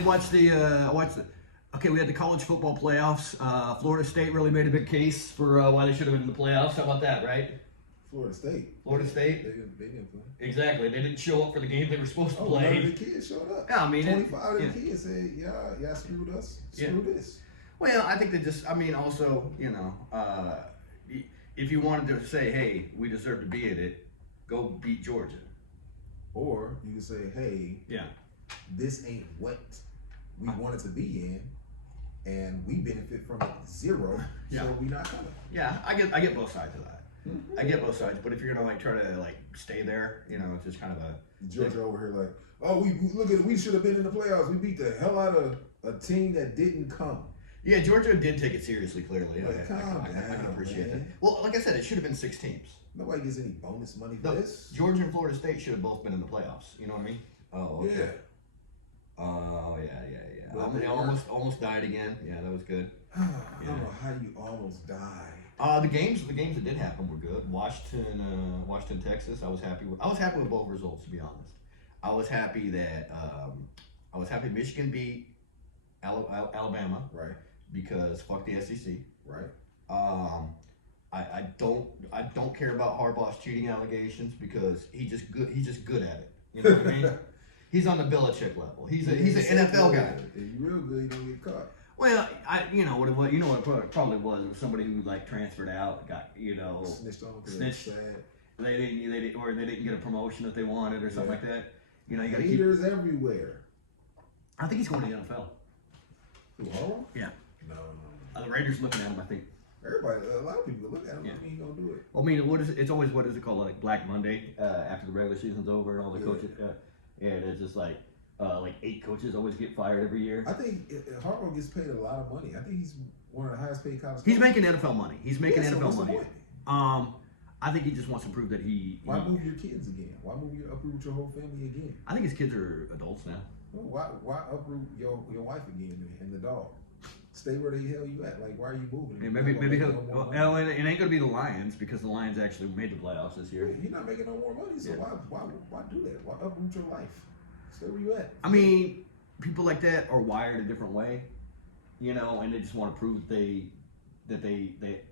did watch the. I watched the. Okay, we had the college football playoffs. Florida State really made a big case for why they should have been in the playoffs. How about that, right? Florida State. Florida State. They didn't play. Exactly. They didn't show up for the game they were supposed to play. None of the kids showed up. Yeah, I mean, 25 of the kids said, y'all screwed us. Screw this. Well, I think they just. I mean, also, if you wanted to say, hey, we deserve to be in it, go beat Georgia. Or you can say, hey, this ain't what we wanted to be in, and we benefit from it zero, so we not coming. Yeah, I get both sides of that. I get both sides, but if you're gonna try to stay there, it's just kind of a Georgia over here we look at it, we should have been in the playoffs. We beat the hell out of a team that didn't come. Yeah, Georgia did take it seriously. Clearly, I can appreciate that. Well, like I said, it should have been 6 teams. Nobody gets any bonus money for this. Georgia and Florida State should have both been in the playoffs. You know what I mean? Oh, okay. Yeah. Oh, yeah. They almost died again. Yeah, that was good. I don't know how you almost died. The games that did happen were good. Washington, Texas. I was happy with both results, to be honest. I was happy that Michigan beat Alabama, right? Because fuck the SEC, right? I don't care about Harbaugh's cheating allegations because he's just good at it. You know what I mean? He's on the Belichick level. He's an NFL guy. If you're real good, you don't get caught. Well, what it was. You know what it probably was. It was somebody who transferred out, got snitched on. Snitched. They didn't get a promotion that they wanted or something like that. You got haters everywhere. I think he's going to the NFL. Who? Yeah. No. The Raiders looking at him. I think. Everybody, a lot of people look at him. I mean, he's gonna do it. Well, I mean, it's always what is it called, Black Monday after the regular season's over and all the coaches. And it's just 8 coaches always get fired every year. I think Harbaugh gets paid a lot of money. I think he's one of the highest paid college. He's making NFL money. NFL money. I think he just wants to prove that Why move your kids again? Why uproot your whole family again? I think his kids are adults now. Why uproot your wife again and the dog? Stay where the hell you at. Why are you moving? Yeah, maybe he'll. It ain't gonna be the Lions because the Lions actually made the playoffs this year. Yeah, you're not making no more money, so why do that? Why uproot your life? Stay where you at. I mean, people like that are wired a different way, and they just want to prove that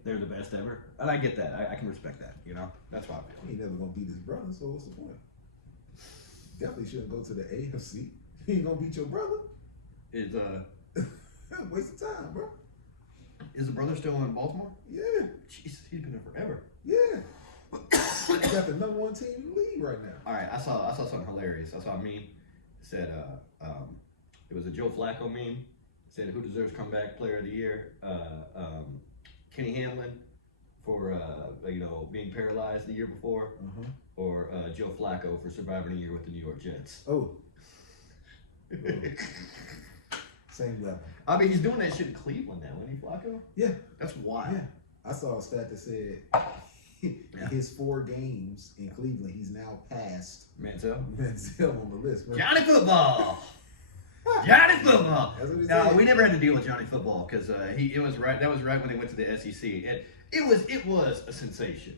they're the best ever. And I get that. I can respect that. That's why I feel. He ain't never gonna beat his brother, so what's the point? Definitely shouldn't go to the AFC. He ain't gonna beat your brother. Waste of time, bro. Is the brother still in Baltimore? Yeah. Jesus, he's been there forever. Yeah. He got the number 1 team in the league right now. All right, I saw something hilarious. I saw a meme. It said it was a Joe Flacco meme. It said who deserves comeback player of the year? Kenny Hamlin for being paralyzed the year before, or Joe Flacco for surviving a year with the New York Jets. Oh. Same level. I mean, he's doing that shit in Cleveland now, isn't he, Flacco? Yeah. That's wild. Yeah. I saw a stat that said his 4 games in Cleveland, he's now passed Manziel on the list. Right? Johnny Football! Johnny Football! That's what he No, said. we never had to deal with Johnny Football because that was right when they went to the SEC. It was a sensation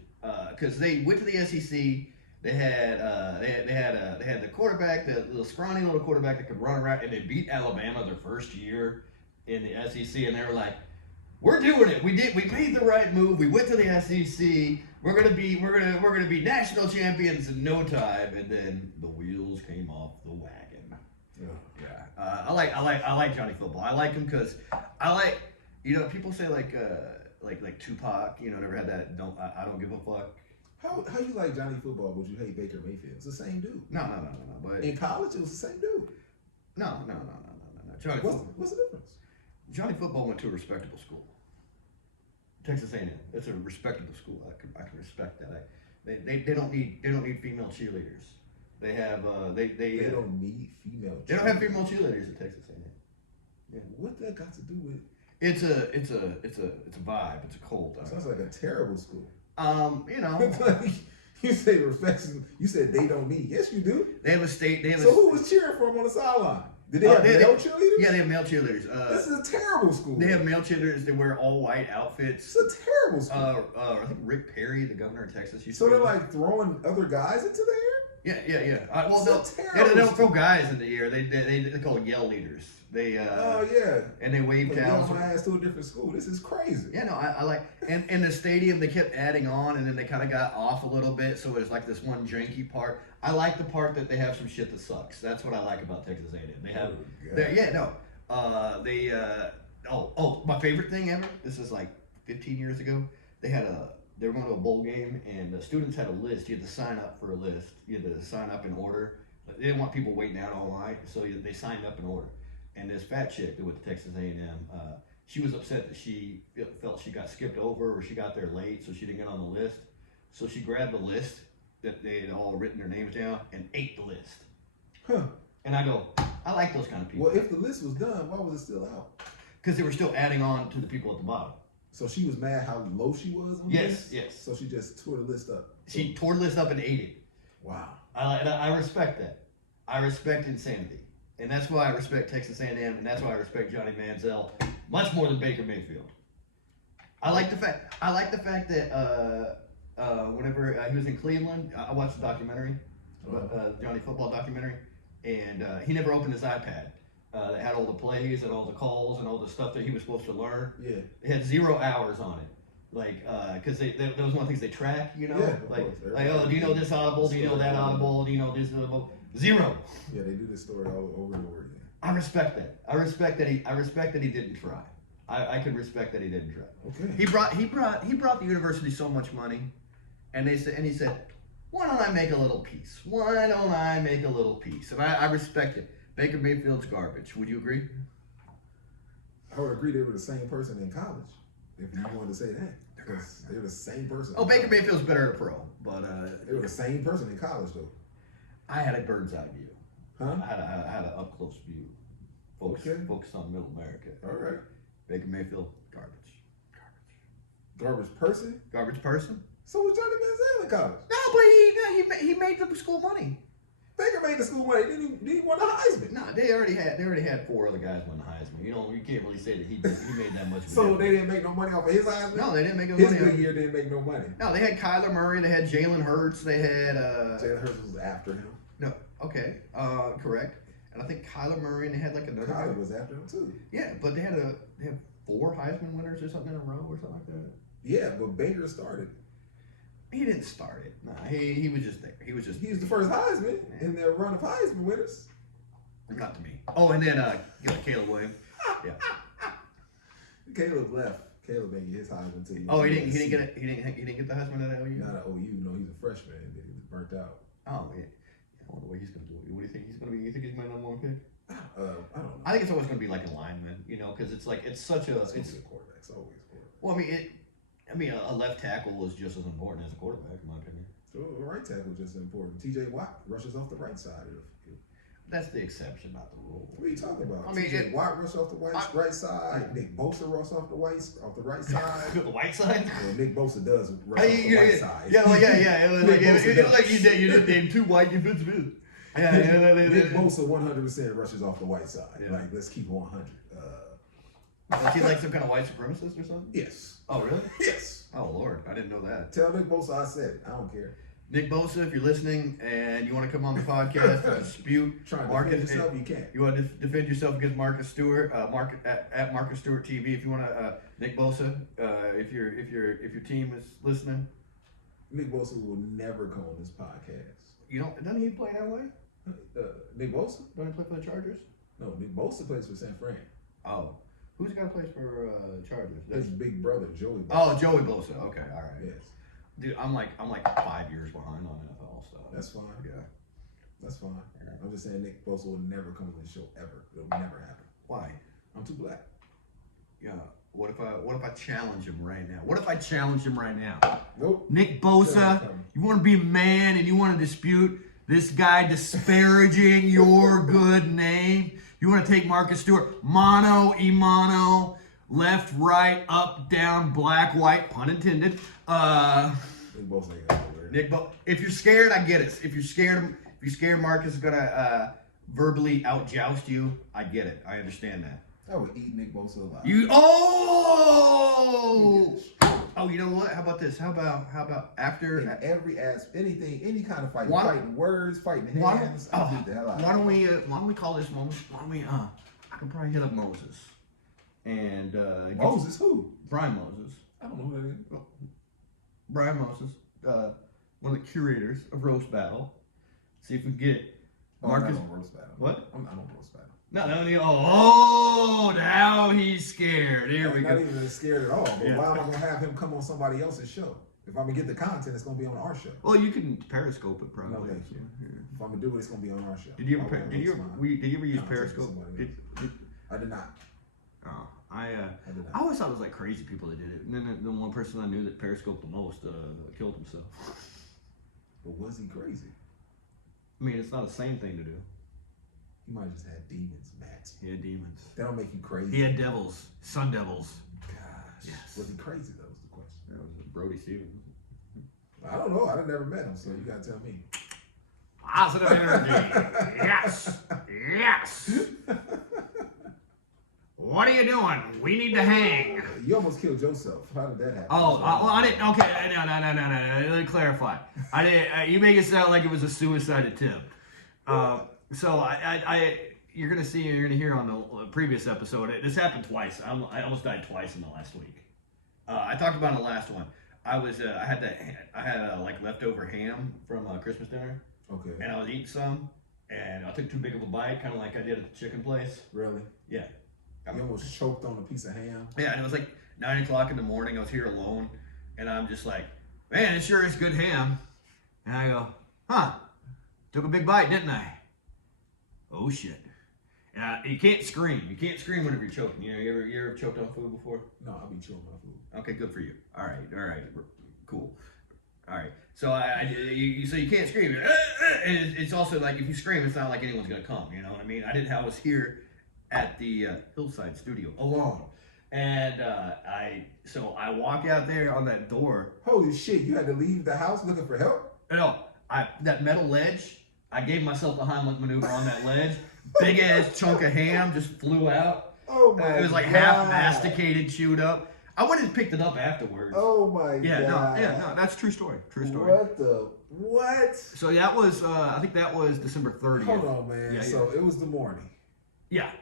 because they went to the SEC. They had the quarterback, the little scrawny little quarterback that could run around, and they beat Alabama their first year in the SEC, and they were like, "We're doing it. We made the right move. We went to the SEC. We're gonna be national champions in no time." And then the wheels came off the wagon. Yeah. I like Johnny Football. I like him because I like people say like Tupac. Never had that. I don't give a fuck. How you like Johnny Football, but you hate Baker Mayfield? It's the same dude. No. But in college, it was the same dude. No. Johnny What's the difference? Johnny Football went to a respectable school. Texas A&M. It's a respectable school. I can respect that. They don't need female cheerleaders. They have they don't need female. They don't have female cheerleaders at Texas A&M. Yeah. What that got to do with? It's a vibe. It's a cult. Sounds like a terrible school. You say respect. You said they don't need. Yes, you do. They have a state. So who was cheering for them on the sideline? Did they have male cheerleaders? Yeah, they have male cheerleaders. This is a terrible school. They have male cheerleaders. They wear all white outfits. It's a terrible school. I think Rick Perry, the governor of Texas, used so to. They're like throwing other guys into the air. Yeah. Well, they don't throw guys in the air. They call it yell leaders. They and they wave towels. My ass to a different school. This is crazy. Yeah, no, I like and the stadium they kept adding on, and then they kind of got off a little bit, so it was like this one janky part. I like the part that they have some shit that sucks. That's what I like about Texas A&M. They have, my favorite thing ever. This is like 15 years ago. They were going to a bowl game, and the students had a list. You had to sign up for a list. You had to sign up in order. They didn't want people waiting out all night, so they signed up in order. And this fat chick that went to Texas A&M, she was upset that she felt she got skipped over or she got there late, so she didn't get on the list. So she grabbed the list that they had all written their names down and ate the list. Huh. And I go, I like those kind of people. Well, if the list was done, why was it still out? Because they were still adding on to the people at the bottom. So she was mad how low she was on the list? Yes. So she just tore the list up. She tore the list up and ate it. Wow. I respect that. I respect insanity. And that's why I respect Texas A&M, and that's why I respect Johnny Manziel much more than Baker Mayfield. I like the fact that whenever he was in Cleveland, I watched the documentary, Johnny football documentary, and he never opened his iPad. That had all the plays and all the calls and all the stuff that he was supposed to learn. Yeah. It had 0 hours on it. Like, because that was one of the things they track, you know? Yeah, do you know this audible? Do you know that audible? Do you know this audible? 0. Yeah, they do this story all over and over again. I respect that. I respect that he didn't try. I can respect that he didn't try. Okay. He brought the university so much money, and he said, why don't I make a little piece? Why don't I make a little piece? And I respect it. Baker Mayfield's garbage. Would you agree? I would agree they were the same person in college. If you wanted to say that, because they were the same person. Oh, Baker Mayfield's better at pro, but they were the same person in college though. I had a bird's eye view. Huh? I had an up close view. Focused on Middle America. All right. Baker Mayfield, garbage. Garbage person? Garbage person. So was Johnny Manziel in college? No, but he made the school money. Baker made the school money. Didn't he win the Heisman? No, they already had 4 other guys win the Heisman. You can't really say that he made that much. So they didn't make no money off of his Heisman? No, they didn't make no money. His good year didn't make no money. No, they had Kyler Murray. They had Jalen Hurts. They had Jalen Hurts was after him. No, okay, correct. And I think Kyler Murray, and they had like another. Kyler was after him too. Yeah, but they had 4 Heisman winners or something in a row or something like that. Yeah, but Baker started. He didn't start it. No, he was just there. He was the first Heisman in their run of Heisman winners. Not to me. Oh, and then Caleb Williams. Yeah. Caleb left. Caleb didn't get his Heisman too. Oh, he didn't get the Heisman at OU. Not at OU. No, he's a freshman. He was burnt out. Oh yeah. I wonder what he's gonna do. What do you think he's gonna be? You think he's my number 1 pick? I don't know. I think it's always gonna be like a lineman, because it's such a. It's a quarterback. It's always a quarterback. Well, a left tackle is just as important as a quarterback, in my opinion. So a right tackle is just as important. T.J. Watt rushes off the right side of the field. That's the exception, not the rule. What are you talking about? T.J. Watt rushes off the right side. Nick Bosa rushes off the right side. The white side? Well, Nick Bosa does rush off the right side. Yeah. It was like you just named 2 white defensive ends. Nick Bosa 100% rushes off the white side. Yeah. Like, let's keep it 100. Is he like some kind of white supremacist or something? Yes. Oh, really? Yes. Oh, Lord. I didn't know that. Tell Nick Bosa I said it. I don't care. Nick Bosa, if you're listening and you want to come on the podcast to dispute defend yourself, you can. You want to defend yourself against Marcus Stewart, at Marcus Stewart TV. If you want to, Nick Bosa, if your team is listening. Nick Bosa will never come on this podcast. Doesn't he play in LA? Nick Bosa? Don't he play for the Chargers? No, Nick Bosa plays for San Fran. Oh. Who's the guy who plays for Chargers? His big brother, Joey Bosa. Oh, Joey Bosa. Okay, all right. Yes. Dude, I'm like 5 years behind on NFL stuff. That's fine. Yeah. That's fine. Yeah. I'm just saying Nick Bosa will never come on this show ever. It'll never happen. Why? I'm too black. Yeah. What if I challenge him right now? Nope. Nick Bosa, you want to be a man and you want to dispute this guy disparaging your good name? You want to take Marcus Stewart, mano, imano, left, right, up, down, black, white, pun intended. Nick Bosa ain't got nowhere. If you're scared, I get it. If you're scared Marcus is gonna verbally out-joust you, I get it. I understand that. I would eat Nick Bosa alive. Oh, you know what? How about this? How about after in every anything, any kind of fighting, fighting words, fighting hands. Why don't we call this one? Why don't we? I can probably hit up Moses. And Moses who? Brian Moses. I don't know who that is. Well, Brian Moses, one of the curators of Roast Battle. See if we can get Marcus. I'm not on Roast Battle. What? I'm on Roast Battle. No. Oh, now he's scared. Here we go. Not even scared at all. But why am I gonna have him come on somebody else's show? If I'm gonna get the content, it's gonna be on our show. Well, you can Periscope it probably. No, thank you. If I'm gonna do it, it's gonna be on our show. Did you ever use Periscope? I did not. Oh, I always thought it was like crazy people that did it. And then the one person I knew that Periscoped the most killed himself. But was he crazy? I mean, it's not a sane thing to do. He might have just had demons, Matt. He had demons. That'll make you crazy. He had devils, sun devils. Gosh. Yes. Was he crazy? That was the question. That was Brody Stevens. I don't know. I've never met him, so you gotta tell me. Positive energy. Yes. Yes. What are you doing? We need to hang. You almost killed yourself. How did that happen? Oh, well, I didn't. Okay, no. Let me clarify. I didn't. You make it sound like it was a suicide attempt. So you're gonna see, you're gonna hear on the previous episode. This happened twice. I almost died twice in the last week. I talked about in the last one. I had like leftover ham from Christmas dinner. Okay. And I was eating some, and I took too big of a bite, kind of like I did at the chicken place. Really? Yeah. You almost choked on a piece of ham. Yeah, and it was like 9 o'clock in the morning. I was here alone, and I'm just like, man, it sure is good ham. And I go, huh? Took a big bite, didn't I? Oh shit! And you can't scream. You can't scream whenever you're choking. You ever choked on food before? No, I'll be chewing my food. Okay, good for you. All right, cool. All right, so so you can't scream. And it's also like if you scream, it's not like anyone's gonna come. You know what I mean? I was here at the Hillside studio alone, and I walk out there on that door. Holy shit! You had to leave the house looking for help? No, that metal ledge. I gave myself the Heimlich maneuver on that ledge. Big ass chunk of ham just flew out. Oh my! It was like half masticated, chewed up. I went and picked it up afterwards. Oh my god! No, that's true story. True story. What? So that was I think that was December 30th. Hold on, man. Yeah, so it was the morning. Yeah.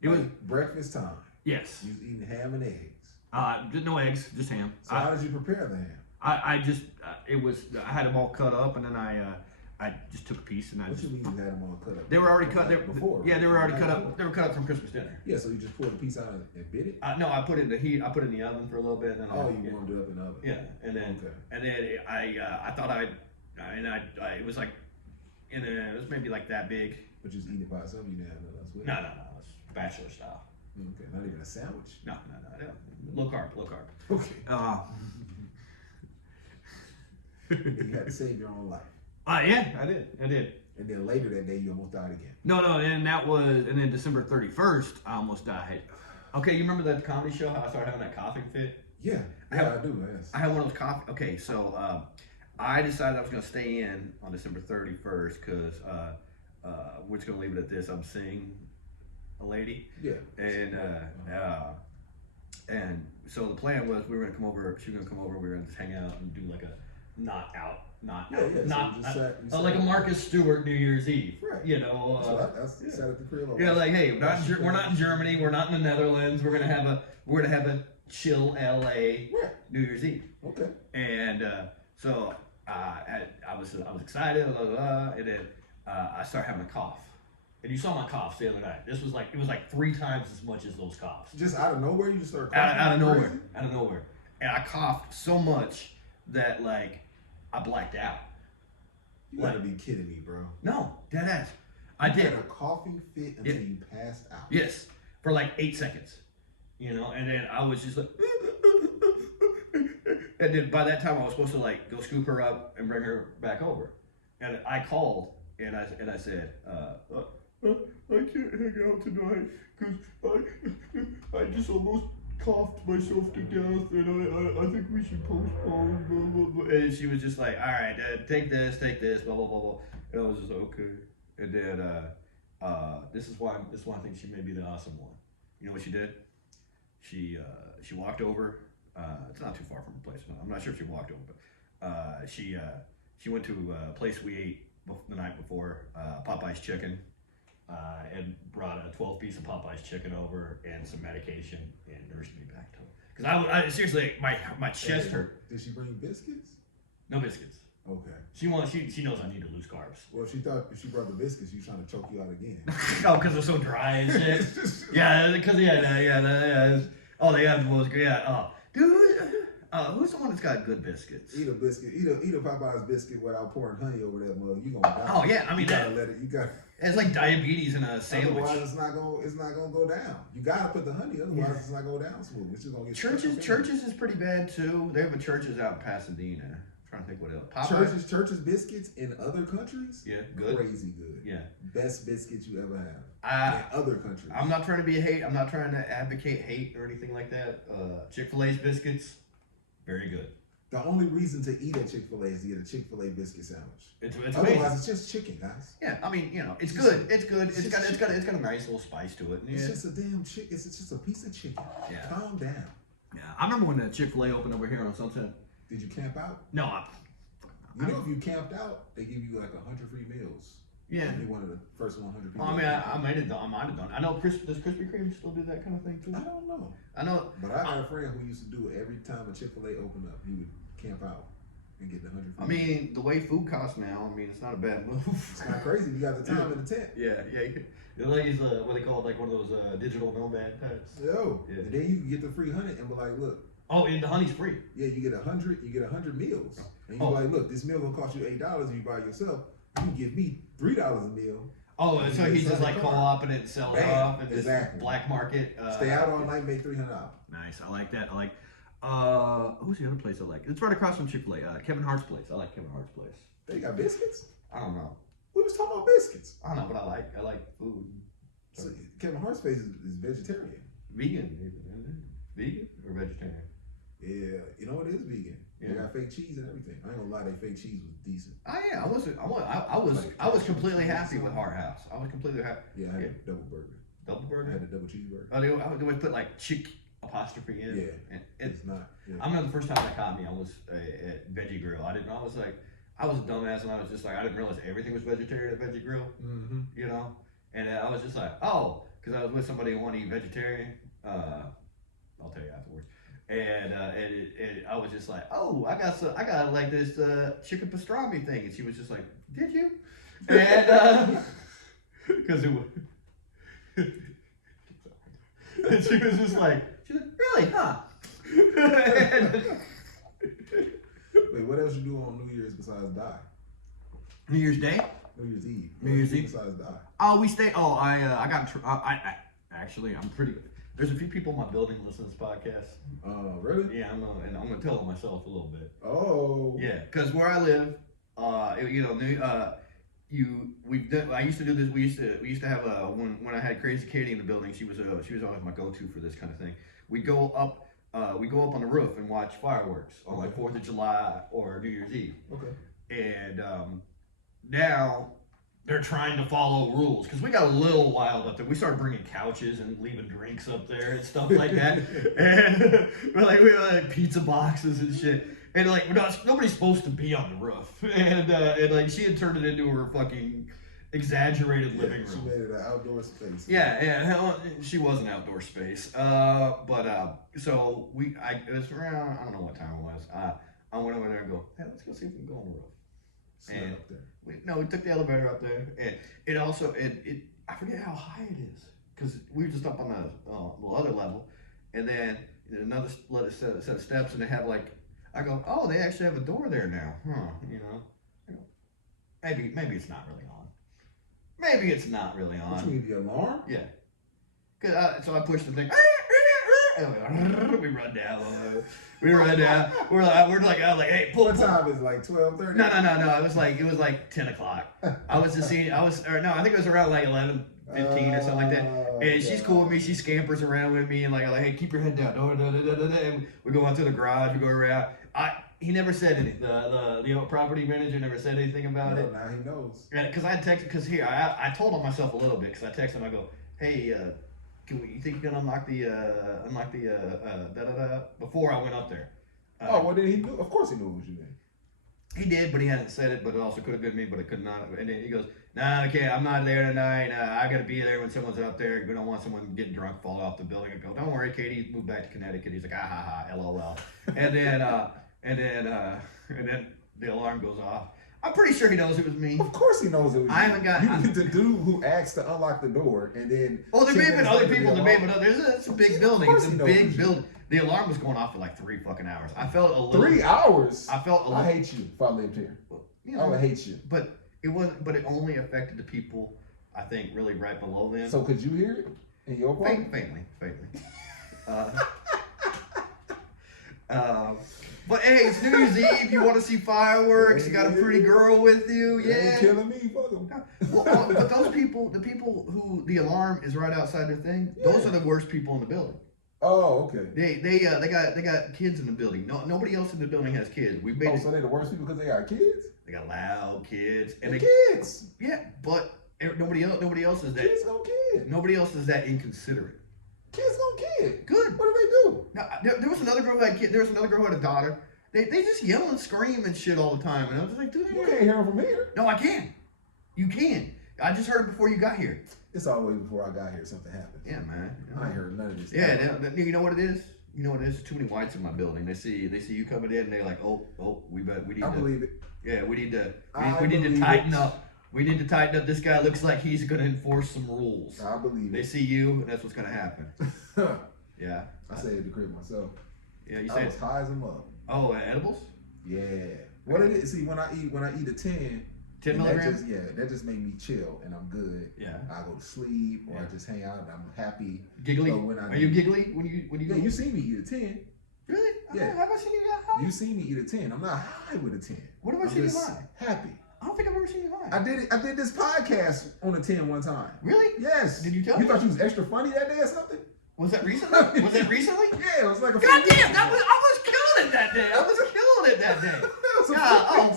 It was breakfast time. Yes. You was eating ham and eggs. No eggs, just ham. So how did you prepare the ham? I had them all cut up, and then I just took a piece and What you mean you had them all cut up? They were already cut before. Yeah, they were already cut up. They were cut up from Christmas dinner. Yeah, so you just pulled a piece out and bit it? No, I put it in the heat. I put it in the oven for a little bit, and then you warmed it up in the oven. Yeah, and then I thought it was like it was maybe like that big. But you was eating it by yourself. You didn't have nothing else with it. No, it's bachelor style. Okay, not even a sandwich. No. Low carb. Okay. You had to save your own life. Yeah, I did. And then later that day, you almost died again. No, and then December 31st, I almost died. Okay, you remember that comedy show? How I started having that coughing fit? Yeah, I do. Yes. I had one of those cough. Okay, so I decided I was going to stay in on December 31st because we're just going to leave it at this. I'm seeing a lady. Yeah. And so the plan was we were going to come over. She was going to come over. We were going to just hang out and do like a like a Marcus Stewart New Year's Eve. Right. You know. Sat at the crib. Yeah, like hey, we're not in Germany. We're not in the Netherlands. We're gonna have a chill LA New Year's Eve. Okay. And so I was excited, and then I started having a cough. And you saw my coughs the other night. It was like 3 times as much as those coughs. Just out of nowhere, you just started coughing. Out of nowhere. And I coughed so much that like I blacked out. You gotta be kidding me, bro. No, dead ass. I did. You had a coughing fit until you passed out. Yes, for like 8 seconds. You know, and then I was just like, and then by that time I was supposed to like go scoop her up and bring her back over, and I called and I said, I can't hang out tonight because I just almost coughed myself to death, and I think we should postpone. Blah, blah, blah. And she was just like, all right, take this, blah blah blah blah. And I was just like, okay. And then this is why I think she may be the awesome one. You know what she did? She walked over It's not too far from her place. I'm not sure if she walked over, but she went to a place we ate the night before, Popeye's chicken, and brought a 12-piece of Popeye's chicken over and some medication and nursed me back to it. Because I seriously, my chest hurt. Did she bring biscuits? No biscuits. Okay. She knows I need to lose carbs. Well, she thought if she brought the biscuits, she was trying to choke you out again. Oh, because they're so dry and shit. Yeah, because oh, they have the most. Yeah. Oh, dude. Who's the one that's got good biscuits? Eat a biscuit. Eat a Popeye's biscuit without pouring honey over that mug. You gonna die. Oh yeah, I mean you gotta let it. You got. It's like diabetes in a sandwich. Otherwise, it's not gonna go down. You gotta put the honey. Otherwise, it's not gonna go down smooth. It's just gonna get. Churches is pretty bad too. They have a Churches out in Pasadena. I'm trying to think what else. Churches biscuits in other countries. Yeah, good. Crazy good. Yeah, best biscuits you ever have. In other countries. I'm not trying to be a hate. I'm not trying to advocate hate or anything like that. Chick-fil-A's biscuits, very good. The only reason to eat at Chick-fil-A is to get a Chick-fil-A biscuit sandwich. It's Otherwise, amazing. it's just chicken, guys. Yeah, I mean, it's good. It's good. It's got a nice little spice to it. Yeah. It's just a damn chicken. It's just a piece of chicken. Yeah. Calm down. Yeah, I remember when the Chick-fil-A opened over here on Sunset. Did you camp out? No, if you camped out, they give you like 100 free meals. Yeah. You're one of the first 100 people. Well, I mean, I might have done. I know. Does Krispy Kreme still do that kind of thing too? I don't know. I know. But I had a friend who used to do it every time a Chick-fil-A opened up. He would camp out and get the 100 free meals. I mean, the way food costs now, I mean, it's not a bad move. It's not crazy. You got the time in the tent. Yeah. The lady's what they call it, like one of those digital nomad types. Yo. Yeah. And then you can get the free honey and be like, look. Oh, and the honey's free. Yeah, you get 100. You get 100 meals, and you're like, look, this meal gonna cost you $8 if you buy it yourself. You can give me $3 a meal. Oh, and so he's just like co-oping it and selling it off and exactly. Black market. Stay out all night, make $300. Nice, I like that. I like. Who's the other place I like? It's right across from Chick-fil-A. Kevin Hart's place. I like Kevin Hart's place. They got biscuits? I don't know. We was talking about biscuits. I don't know, but I like food. So Kevin Hart's place is vegetarian. Vegan, vegan or vegetarian? Yeah, it is vegan. Yeah. They got fake cheese and everything. I ain't gonna lie, their fake cheese was decent. Oh yeah, I was completely happy with Hard House. I was completely happy. Yeah, I had a double burger. Double burger? I had a double cheeseburger. Oh, they would put like chick apostrophe in. Yeah, it's not. Yeah. I remember the first time that caught me, I was at Veggie Grill. I was a dumbass, and I was just like, I didn't realize everything was vegetarian at Veggie Grill. Mm-hmm. And I was just like, oh, because I was with somebody who wanted to eat vegetarian. I'll tell you afterwards. And I was just like, oh, I got like this chicken pastrami thing, and she was just like, did you? And because it was, and she was just like, really, huh? Wait, what else you do on New Year's besides die? New Year's Day? New Year's Eve. New Year's Eve besides die. Oh, we stay. Oh, I actually, I'm pretty. There's a few people in my building who listen to this podcast. Really? Yeah, I'm gonna tell them myself a little bit. Oh. Yeah, because where I live, I used to do this. We used to have when I had Crazy Katie in the building. She was always my go-to for this kind of thing. We'd go up on the roof and watch fireworks on like 4th of July or New Year's Eve. Okay. And now they're trying to follow rules because we got a little wild up there. We started bringing couches and leaving drinks up there and stuff like that. And we were like pizza boxes and shit. And like nobody's supposed to be on the roof. And like she had turned it into her fucking exaggerated living room. She made it an outdoor space. Yeah. She was an outdoor space. So it was around, I don't know what time it was. I went over there and go, hey, let's go see if we can go on the roof. And up there. We took the elevator up there, and it also I forget how high it is because we were just up on the other level, and then another set of steps, and they have I go, oh, they actually have a door there now, huh? Maybe it's not really on. Maybe it's not really on. What you mean, the alarm? Yeah. So I pushed the thing. We run down. We're like, hey, pull. What time is it, like 12:30? No. It was like 10 o'clock. I think it was around like 11:15 or something like that. And she's cool with me. She scampers around with me and like, hey, keep your head down. And we go out to the garage. We go around. He never said anything. The property manager never said anything about it. Now he knows. Because I texted. Because here I told on myself a little bit. Because I texted him. I go, hey. you think you can unlock the before I went up there? Well, then he knew. Of course, he knew it was you. Then he did, but he hadn't said it. But it also could have been me, but it could not. And then he goes, "Nah, okay, I'm not there tonight. I got to be there when someone's up there. We don't want someone getting drunk, fall off the building." I go, "Don't worry, Katie, moved back to Connecticut." He's like, "Ah ha ha, lol." And then the alarm goes off. I'm pretty sure he knows it was me. Of course he knows it was you. I haven't got the dude who asked to unlock the door, and then. Oh, there may have been other people. There may have been others. It's a big building. It's a big building. The alarm was going off for like 3 fucking hours. I felt a little. 3 hours. I felt a little. I hate you if I lived here. You know, I would hate you. But it wasn't. But it only affected the people, I think, really right below them. So could you hear it in your apartment? Faintly. But hey, it's New Year's Eve. You want to see fireworks? You got a pretty girl with you. Yeah. They ain't killing me. Fuck them. Well, but those people, the people who the alarm is right outside their thing, those are the worst people in the building. Oh, okay. They got kids in the building. No, nobody else in the building has kids. We made so they're the worst people because they got kids. They got loud kids and kids. Yeah, but nobody else is that. Kids gonna kid. Nobody else is that inconsiderate. Kids gonna kid. Good. What do they do? Now, there was another girl who had There was another girl who had a daughter. They just yell and scream and shit all the time, and I was just like, dude, you can't hear them from here. No, I can. You can. I just heard it before you got here. It's always before I got here something happened. Yeah, man. I ain't heard none of this. Yeah, you know what it is? You know what it is? Too many whites in my building. They see you coming in, and they're like, oh, we need. I believe it. Yeah, we need to tighten up. We need to tighten up. This guy looks like he's going to enforce some rules. I believe it. They see you, and that's what's going to happen. Yeah. I say it to crib myself. Yeah, you I say was high as a mug. Oh, edibles? Yeah. What it is? See, when I eat a 10 milligrams. That just made me chill, and I'm good. Yeah. I go to sleep, or I just hang out, and I'm happy. Giggly? Are you giggly when you? Yeah, you see me eat a 10. Really? Yeah. Have I seen you get high? You see me eat a 10. I'm not high with a 10. What have I seen you high? Happy. I don't think I've ever seen you high. I did this podcast on a 10 one time. Really? Yes. Did you tell me? You thought you was extra funny that day or something? Was that recently? Was that recently? Yeah, it was like a. God damn! I was killing it that day. Oh,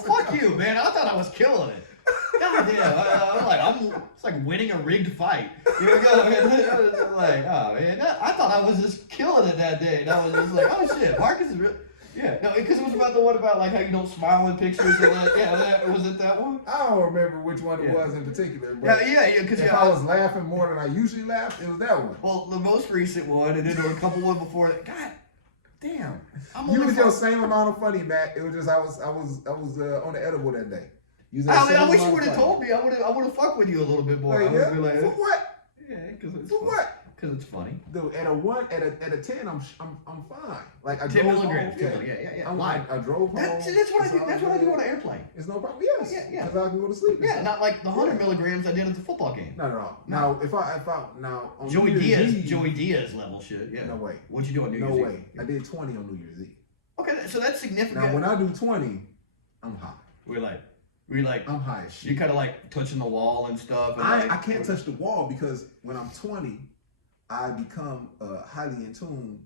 fuck you, man! I thought I was killing it. God damn! It's like winning a rigged fight. Here we go. Like, oh man, I thought I was just killing it that day. And I was just like, oh shit, Marcus is real. Yeah, no, because it was about the one about like how you don't smile in pictures and that. Was it that one? I don't remember which one it was in particular. But yeah. Because if I was laughing more than I usually laugh, it was that one. Well, the most recent one, and then there were a couple one before that. God damn! You was your same amount of funny, Matt. It was just I was on the edible that day. I wish you would have told me. I would have fucked with you a little bit more. Like, I would have been like, for what? Yeah, because it's for funny. what? Because it's funny. Dude, at a 10, I'm fine. Like I 10 drove milligrams. home. Yeah. I drove home. That's what I do. That's what I do on an airplane. It's no problem. Yes. Yeah. Because I can go to sleep. Yeah, not like the 100 milligrams I did at the football game. Not at all. Now, if I on Joey New Year's Diaz, Eve, Joey Diaz level shit. Yeah. No way. What'd you do on New Year's Eve? No way. I did 20 on New Year's Eve. Okay, so that's significant. Now, when I do 20, I'm high. We're like I'm high as shit. You kind of like touching the wall and stuff. And I can't touch the wall because when I'm 20, I become highly in tune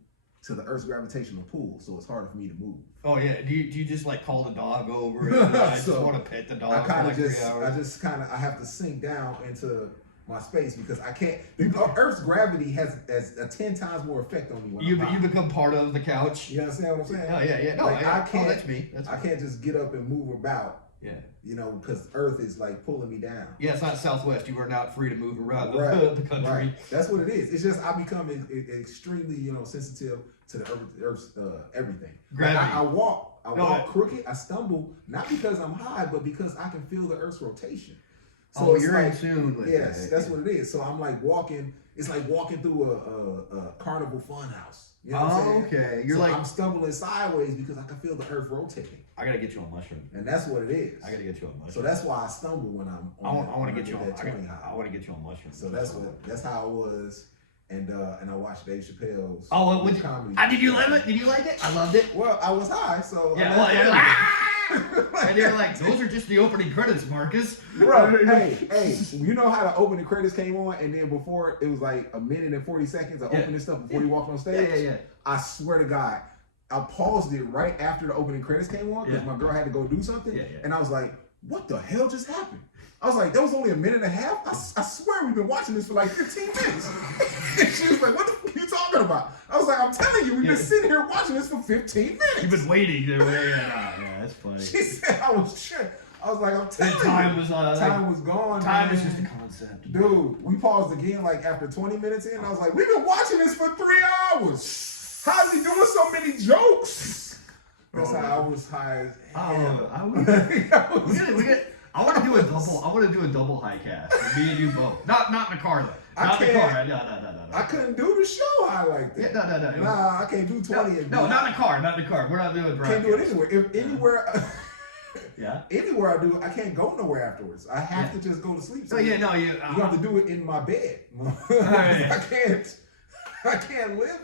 to the Earth's gravitational pull, so it's harder for me to move. Oh yeah, do you just like call the dog over? And I just want to pet the dog for like 3 hours. I have to sink down into my space because I can't. The Earth's gravity has a 10 times more effect on me. When you become part of the couch. You understand what I'm saying? Oh yeah. No, like, I can't. That's me. I can't just get up and move about. Yeah. You know, because Earth is like pulling me down. Yeah, it's not Southwest. You are not free to move around the country. Right. That's what it is. It's just I become extremely, sensitive to the Earth's everything. Gravity. Like I walk crooked. I stumble not because I'm high, but because I can feel the Earth's rotation. So you're in tune with yes, that's what it is. So I'm like walking. It's like walking through a carnival fun house. You know what I'm saying? Okay. You're I'm stumbling sideways because I can feel the Earth rotating. I gotta get you on mushroom. And that's what it is. I gotta get you on mushroom. So that's why I stumble when I'm. I want to get you on. I want to get you on mushroom. So that's how it was. And I watched Dave Chappelle's comedy. Did you love it? Did you like it? I loved it. Well, I was high, so and you're like, those are just the opening credits, Marcus. Bro, hey, you know how the opening credits came on, and then before it was like a minute and 40 seconds of opening stuff before you walked on stage. Yeah. I swear to God, I paused it right after the opening credits came on because my girl had to go do something, and I was like, what the hell just happened? I was like, that was only a minute and a half? I swear we've been watching this for like 15 minutes. And she was talking about? I was like, I'm telling you, we've been sitting here watching this for 15 minutes. You've been waiting. Yeah, that's funny. She said I was tripping. I was like, I'm telling you. Time was gone. Time is just a concept. Dude, we paused again like after 20 minutes in. I was like, we've been watching this for 3 hours. How's he doing so many jokes? That's how I was high as hell. I want to do a double. I want to do a double high cast. Me and you both. Not in the car though. Not in the car. No. I couldn't do the show high like that. Yeah, no. Nah, I can't do 20. No, not in the car. Not in the car. We're not doing it. Can't do it anywhere. If anywhere. Yeah. Anywhere I do, I can't go nowhere afterwards. I have to just go to sleep. So you you have to do it in my bed. I can't live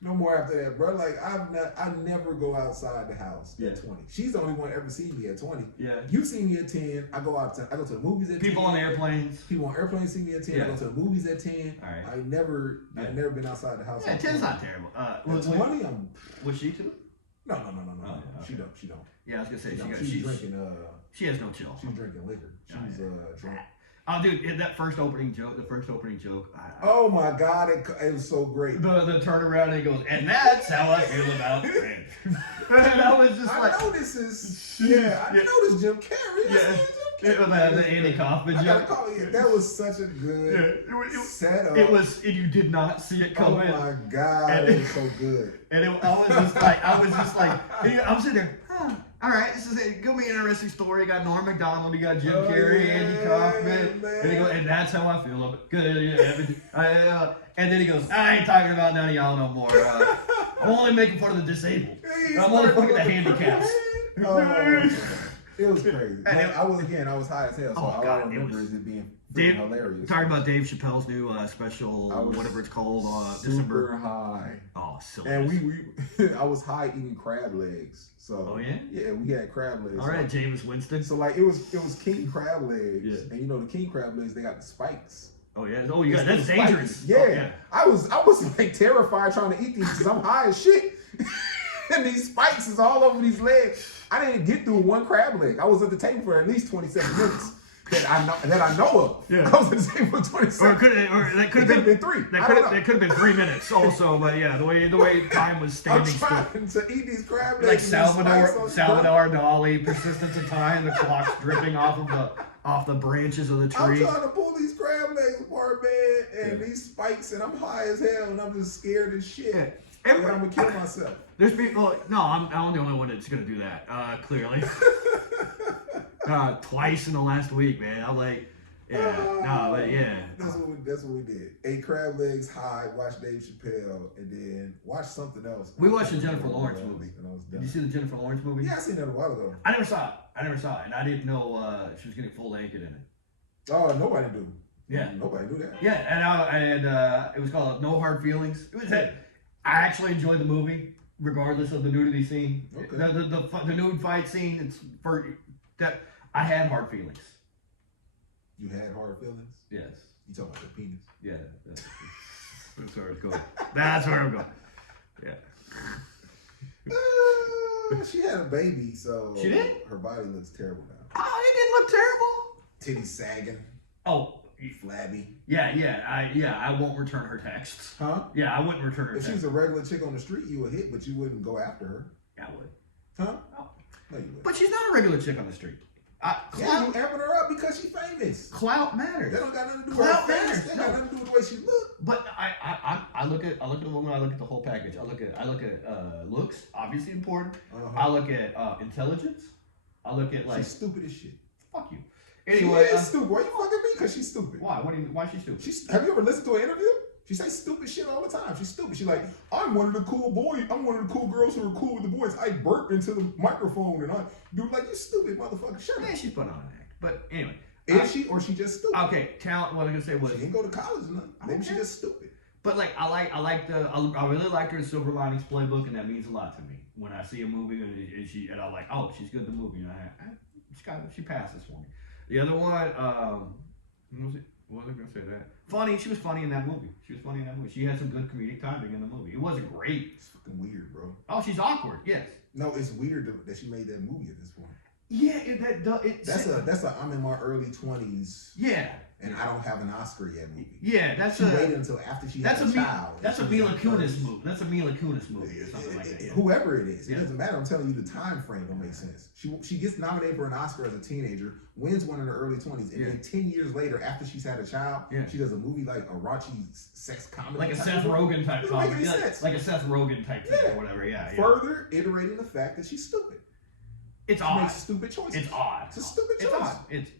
no more after that, bro. Like I never go outside the house at 20. She's the only one ever seen me at 20. Yeah. You see me at 10. I go to the movies at 10. People on airplanes. People on airplanes see me at 10. Yeah. I go to the movies at 10. All right. I've never been outside the house. Yeah, 10's not terrible. At 20, was she too? No. She don't. Yeah, I was gonna say she's drinking. She has no chill. She's drinking liquor. She's drunk. Oh, dude, that first opening joke. Oh my God, it was so great. The turnaround and he goes, and that's how I feel about French. And I was just like, I know this is. I know this Jim Carrey. The Andy Kaufman joke. That was such a good setup. It was, and you did not see it coming. Oh my God, it was so good. And I was just like, I'm sitting there, all right, this is it. Gonna be an interesting story. You got Norm Macdonald, you got Jim Carrey, Andy Kaufman, and that's how I feel about it. Good, and then he goes, I ain't talking about none of y'all no more. I'm only making fun of the disabled. I'm only fucking the handicaps. It was crazy. I was high as hell, so all I remember is it being hilarious. Talking about Dave Chapelle's new special, whatever it's called, December. Super high. Oh, silly. And I was high eating crab legs. So yeah, we had crab legs. All right, James Winston. So like it was king crab legs, and you know the king crab legs, they got the spikes. Oh yeah. Oh yeah, that's dangerous. Yeah. I was like terrified trying to eat these because I'm high as shit. And these spikes is all over these legs. I didn't get through one crab leg. I was at the table for at least 27 minutes that I know of. Yeah. I was at the table for 27. Or that could have been 3. That could have been 3 minutes also. But yeah, the way time was standing still. I'm trying to eat these crab Like legs. Salvador Dali, persistence of time. The clock's dripping off the branches of the tree. I'm trying to pull these crab legs apart, man, and these spikes, and I'm high as hell, and I'm just scared as shit. Yeah. I'm gonna kill myself. There's people. No, I'm the only one that's gonna do that. Clearly, twice in the last week, man. I'm like, but yeah. That's what we did. Ate crab legs high, watched Dave Chapelle, and then watched something else. We watched the Jennifer Lawrence movie. Did you see the Jennifer Lawrence movie? Yeah, I seen that a while ago. I never saw it, and I didn't know she was getting full naked in it. Oh, nobody do. Yeah, nobody do that. Yeah, and it was called No Hard Feelings. It was I actually enjoyed the movie, regardless of the nudity scene. Okay. The nude fight scene. It's for that I had hard feelings. You had hard feelings? Yes. You talking about the penis? Yeah. That's where it's going. That's where I'm going. Yeah. She had a baby, so she did. Her body looks terrible now. Oh, it didn't look terrible. Titties sagging. Oh. Flabby. I won't return her texts. Huh? Yeah, I wouldn't return her texts. If she was a regular chick on the street, you would hit, but you wouldn't go after her. Yeah, I would. Huh? No, you wouldn't. But she's not a regular chick on the street. You amping her up because she's famous. Clout matters. That don't got nothing to do with her face. That got nothing to do with the way she look. But I look at the woman. I look at the whole package. I look at looks, obviously important. I look at intelligence. I look at like she's stupid as shit. Fuck you. Anyway, she is stupid. Why you fucking me? Because she's stupid. Why? Why is she stupid? Have you ever listened to an interview? She says stupid shit all the time. She's stupid. She's like, I'm one of the cool boys. I'm one of the cool girls who are cool with the boys. I burp into the microphone and I do like you stupid motherfucker. Shut up. Yeah, she's put on an act. But anyway. Is she or she just stupid? Okay, talent. What I was gonna say was she didn't go to college or nothing. Maybe she just stupid. But like I really liked her Silver Linings Playbook, and that means a lot to me. When I see a movie and I'm like, oh, she's good in the movie, and she passes for me. The other one, what was I gonna say that? Funny, she was funny in that movie. She had some good comedic timing in the movie. It wasn't great. It's fucking weird, bro. Oh, she's awkward. Yes. No, it's weird that she made that movie at this point. Yeah, that's a I'm in my early 20s. Yeah. and I don't have an Oscar yet movie. Yeah, that's she waited until after she had a child. That's a Mila Kunis movie. That's a Mila Kunis movie or something like that. Yeah. Whoever it is, it doesn't matter. I'm telling you, the time frame don't make sense. She gets nominated for an Oscar as a teenager, wins one in her early 20s, and then 10 years later, after she's had a child, she does a movie like a raunchy sex comedy, like a Seth Rogen type comedy, like a Seth Rogen type thing or whatever. Yeah. Further iterating the fact that she's stupid. It's she odd. makes stupid choices. It's odd. It's a stupid choice. It's odd. It's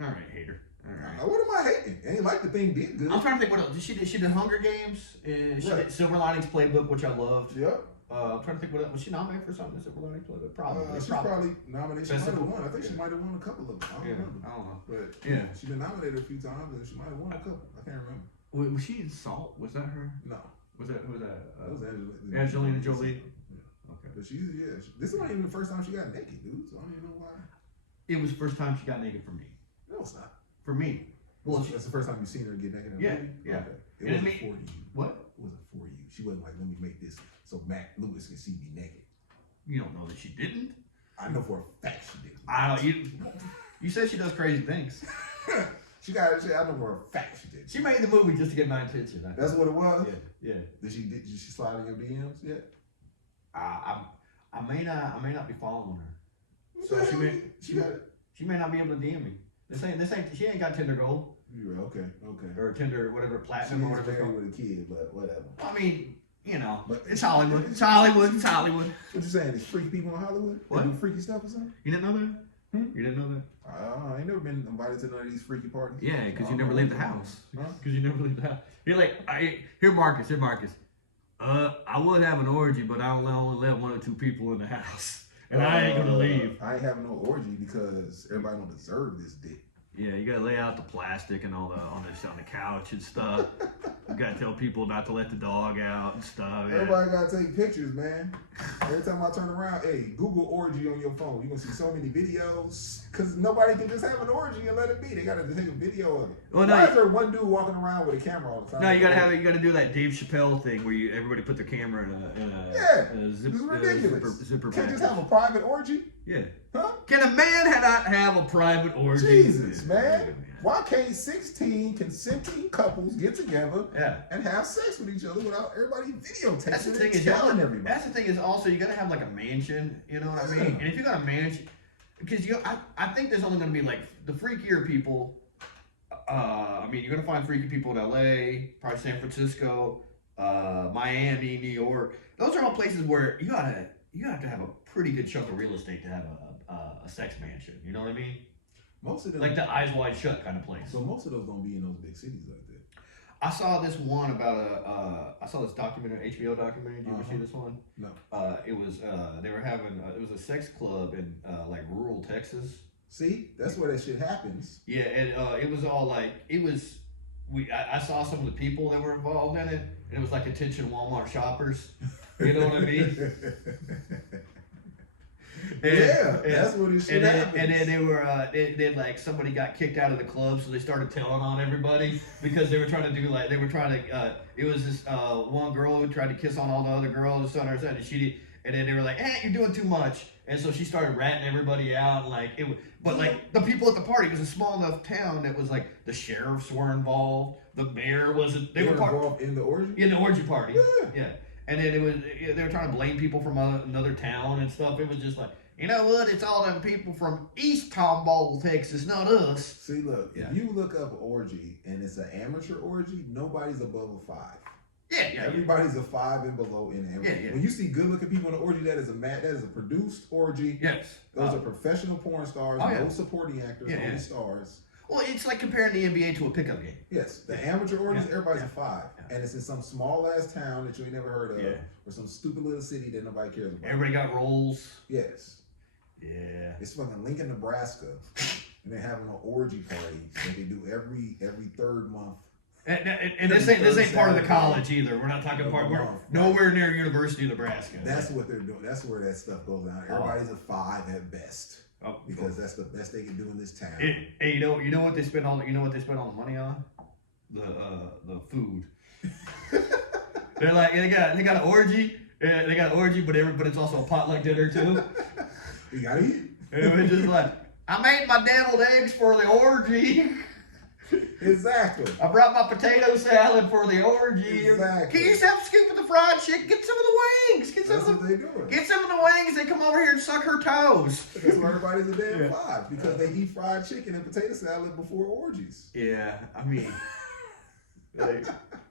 all right, hater. All right. What am I hating? Ain't like the thing did good. I'm trying to think what else. She did Hunger Games. She did Silver Linings Playbook, which I loved. Yep. I'm trying to think what else. Was she nominated for something? Silver Linings Playbook? Probably. She's probably nominated. She might have won. I think she might have won a couple of them. I don't remember. I don't know. But she's been nominated a few times, and she might have won a couple. I can't remember. Was she in Salt? Was that her? No. Was that? Who was that? That was Angelina Jolie. Yeah. Okay. But this is not even the first time she got naked, dude. So I don't even know why. It was the first time she got naked for me. No, it's not. For me. Well, that's the first time you've seen her get naked. Yeah. Okay. It wasn't for you. What? It wasn't for you. She wasn't like, let me make this so Matt Lewis can see me naked. You don't know that she didn't. I know for a fact she didn't. You said she does crazy things. I know for a fact she did. She made the movie just to get my attention. That's what it was. Yeah. Did she slide in your DMs yet? I may not be following her. So she may not be able to DM me. She ain't got Tinder Gold. You're okay. Or Tinder, whatever, Platinum or whatever. She's married with a kid, but whatever. I mean, but it's Hollywood. It's Hollywood. What you saying? There's freaky people in Hollywood? What? They do freaky stuff or something? You didn't know that? You didn't know that? I ain't never been invited to none of these freaky parties. Yeah, because you never leave the house. Because you never leave the house. You're like, here, Marcus. I would have an orgy, but I only let 1 or 2 people in the house. And I ain't gonna leave. I ain't having no orgy because everybody don't deserve this dick. Yeah, you gotta lay out the plastic and all on the couch and stuff. You gotta tell people not to let the dog out and stuff. Yeah. Everybody gotta take pictures, man. Every time I turn around, hey, Google orgy on your phone. You're gonna see so many videos. Cause nobody can just have an orgy and let it be. They gotta take a video of it. Well, Why is there one dude walking around with a camera all the time? No, you gotta do that Dave Chapelle thing where everybody put their camera in a zipper Can't just have a private orgy? Yeah. Huh? Can a man not have a private orgy? Jesus, man. Why can't 16 consenting couples get together and have sex with each other without everybody videotaping That's the thing and telling everybody? That's the thing is also you gotta have like a mansion, you know what I mean? And if you got a mansion, because I think there's only gonna be like the freakier people. I mean, you're gonna find freaky people in LA, probably San Francisco, Miami, New York. Those are all places where you have to have a pretty good chunk of real estate to have a sex mansion. You know what I mean? Most of them, like the Eyes Wide Shut kind of place. So most of those don't be in those big cities like that. I saw this one about I saw this documentary, HBO documentary. Did you ever see this one? No. It was they were having it was a sex club in like rural Texas. See, that's where that shit happens. Yeah, and it was all like I saw some of the people that were involved in it, and it was like attention Walmart shoppers. You know what I mean? That's what it should happen. And then they were, then like somebody got kicked out of the club, so they started telling on everybody because they were trying to it was this one girl who tried to kiss on all the other girls and and then they were like, you're doing too much. And so she started ratting everybody out, but like the people at the party, it was a small enough town that was like the sheriffs were involved, the mayor wasn't. They were involved in the orgy. In the orgy party. Yeah. And then they were trying to blame people from another town and stuff. It was just like, you know what? It's all them people from East Tomball, Texas, not us. See, look, if you look up orgy and it's an amateur orgy, nobody's above a 5. Yeah. Everybody's a 5 and below in amateur. Yeah. When you see good-looking people in an orgy, that is a produced orgy. Yes. Those are professional porn stars, no supporting actors, only stars. Well, it's like comparing the NBA to a pickup game. Yes, the amateur orgies, everybody's a 5. And it's in some small-ass town that you ain't never heard of, or some stupid little city that nobody cares about. Everybody got roles. Yes. Yeah. It's fucking Lincoln, Nebraska, and they're having an orgy party that they do every 3rd month. And this ain't part of the college either. We're not talking part. We're nowhere near University of Nebraska. That's what they're doing. That's where that stuff goes down. Everybody's a 5 at best. Because that's the best they can do in this town. Hey, you know what they spend all the money on? The food. They're like they got an orgy. They got an orgy, but it's also a potluck dinner too. You gotta eat. And we're just like, I made my deviled eggs for the orgy. Exactly. I brought my potato salad for the orgy. Exactly. Can you have a scoop of the fried chicken? Get some of the wings. That's what they doing. Get some of the wings and come over here and suck her toes. That's why everybody's a damn five, because they eat fried chicken and potato salad before orgies. Yeah, I mean,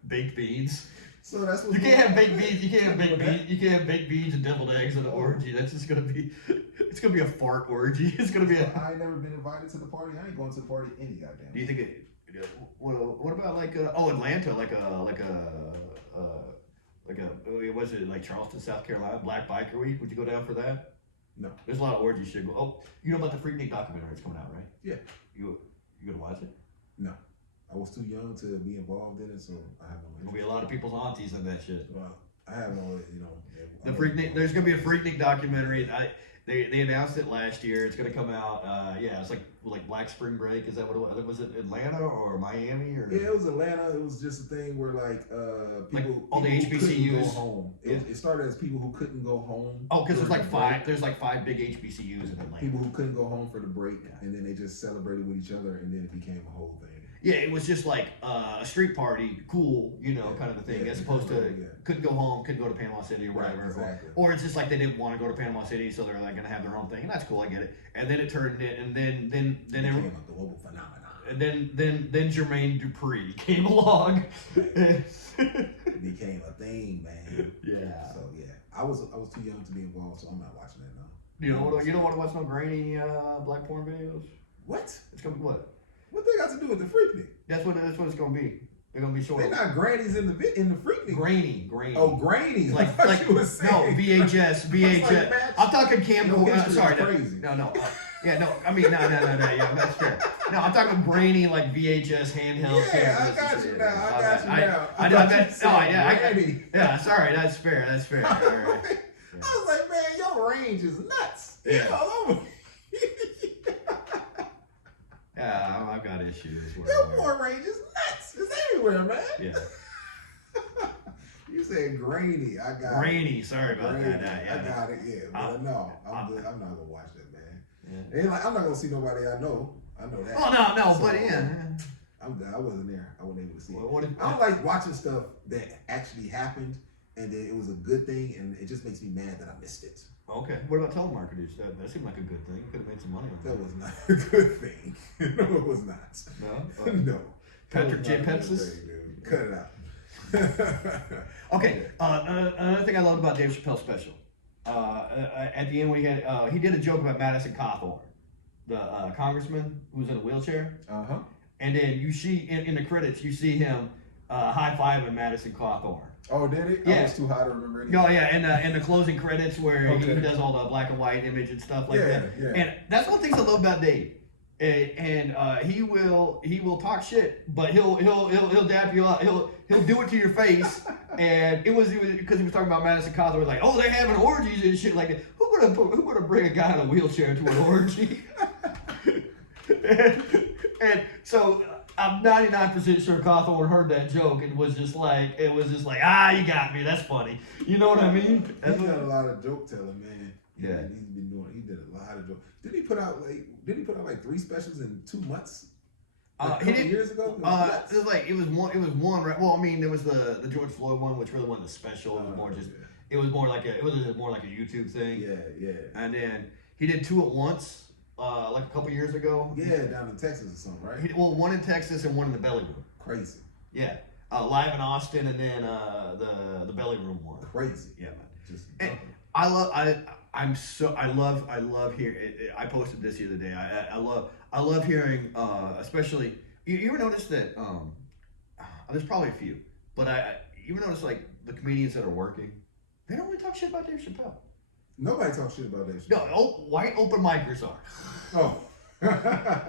baked beans. So that's what you can't have baked beans. You can't have baked beans. You can't have baked beans and deviled eggs in an orgy. That's just gonna be. It's gonna be a fart orgy. It's gonna be a. I ain't never been invited to the party. I ain't going to the party any goddamn. Do you think it? What about like Atlanta, like was it like Charleston, South Carolina, Black Biker Week? Would you go down for that? No. There's a lot of orgy shit. Oh, you know about the Freaknik documentary? It's coming out, right? Yeah. You gonna watch it? No. I was too young to be involved in it, so I have no interest. There'll be a lot of people's aunties in that shit. Well, I have no, The Freaknik. There's gonna be a Freaknik documentary. They announced it last year. It's gonna come out. It's like Black Spring Break. Is that what it was? Was it Atlanta or Miami or? Yeah, it was Atlanta. It was just a thing where people all the HBCUs HBCUs go home. It started as people who couldn't go home. Oh, because there's like five. There's like 5 big HBCUs in Atlanta. People who couldn't go home for the break, and then they just celebrated with each other, and then it became a whole thing. Yeah, it was just like a street party, cool, kind of a thing, as opposed to couldn't go home, couldn't go to Panama City or whatever. Right, exactly. Or it's just like they didn't want to go to Panama City, so they're like going to have their own thing, and that's cool, I get it. And then it turned it, and then it became a global phenomenon. And then Jermaine Dupri came along. It became a thing, man. Yeah. So yeah, I was too young to be involved, so I'm not watching that now. You don't want to watch no grainy black porn videos? What? It's gonna be what? What they got to do with the Freaknik? That's what it's gonna be. They're gonna be short. They're not grannies in the Freaknik. Grainy. Oh, grainy. Like you were saying. No, VHS. Like, I'm talking camcorder. Sorry, crazy. No. Yeah, no. I mean, no. Yeah, that's fair. No, I'm talking grainy, like VHS handheld cameras. I got you now. Yeah, sorry. That's fair. Right. I was like, man, your range is nuts. Yeah. All over. Yeah, I've got issues. Your porn range is nuts. It's everywhere, man. Yeah. You said grainy. I got grainy. Sorry about that. I got it. Yeah, but no, I'm good. I'm not gonna watch that, man. Yeah. And I'm not gonna see nobody I know. I know that. Oh no, so, but yeah. I'm good. I wasn't there. I wasn't able to see it. What I don't like watching stuff that actually happened and that it was a good thing, and it just makes me mad that I missed it. Okay. What about telemarketers? That seemed like a good thing. You could have made some money on that. That was not a good thing. No, it was not. No? No. Patrick J. Pensis? Cut it out. Okay. Another thing I loved about Dave Chappelle's special. At the end, he did a joke about Madison Cawthorn, the congressman who was in a wheelchair. Uh-huh. And then you see, in the credits, you see him high-fiving Madison Cawthorn. Oh, did it? Yeah. I was too high to remember anything. No, yeah, and the closing credits where he does all the black and white image and stuff like that. Yeah. And that's one of the things I love about Dave. And he will talk shit, but he'll dap you up. He'll do it to your face. And it was because he was talking about Madison Cawthorn, like, oh, they're having orgies and shit like that. Who gonna bring a guy in a wheelchair to an orgy? and so I'm 99% sure Cawthorn heard that joke and was just like, you got me. That's funny. You know what I mean? He's got a lot of joke telling, man. Yeah. He did a lot of jokes. Didn't he put out like 3 specials in 2 months? Years ago? It was one, right? Well, I mean, there was the George Floyd one, which really wasn't a special. It was more just, it was more like a YouTube thing. Yeah. And then he did 2 at once. Like a couple years ago. Yeah, down in Texas or something, right? One in Texas and one in the Belly Room. Crazy. Yeah. Live in Austin and then the Belly Room one. Crazy. Yeah, man. Just I love hearing. I posted this the other day. I love hearing, especially. You ever notice that? There's probably a few, but you ever notice like the comedians that are working, they don't really talk shit about Dave Chappelle. Nobody talks shit about that shit. No, white open micers are. Oh.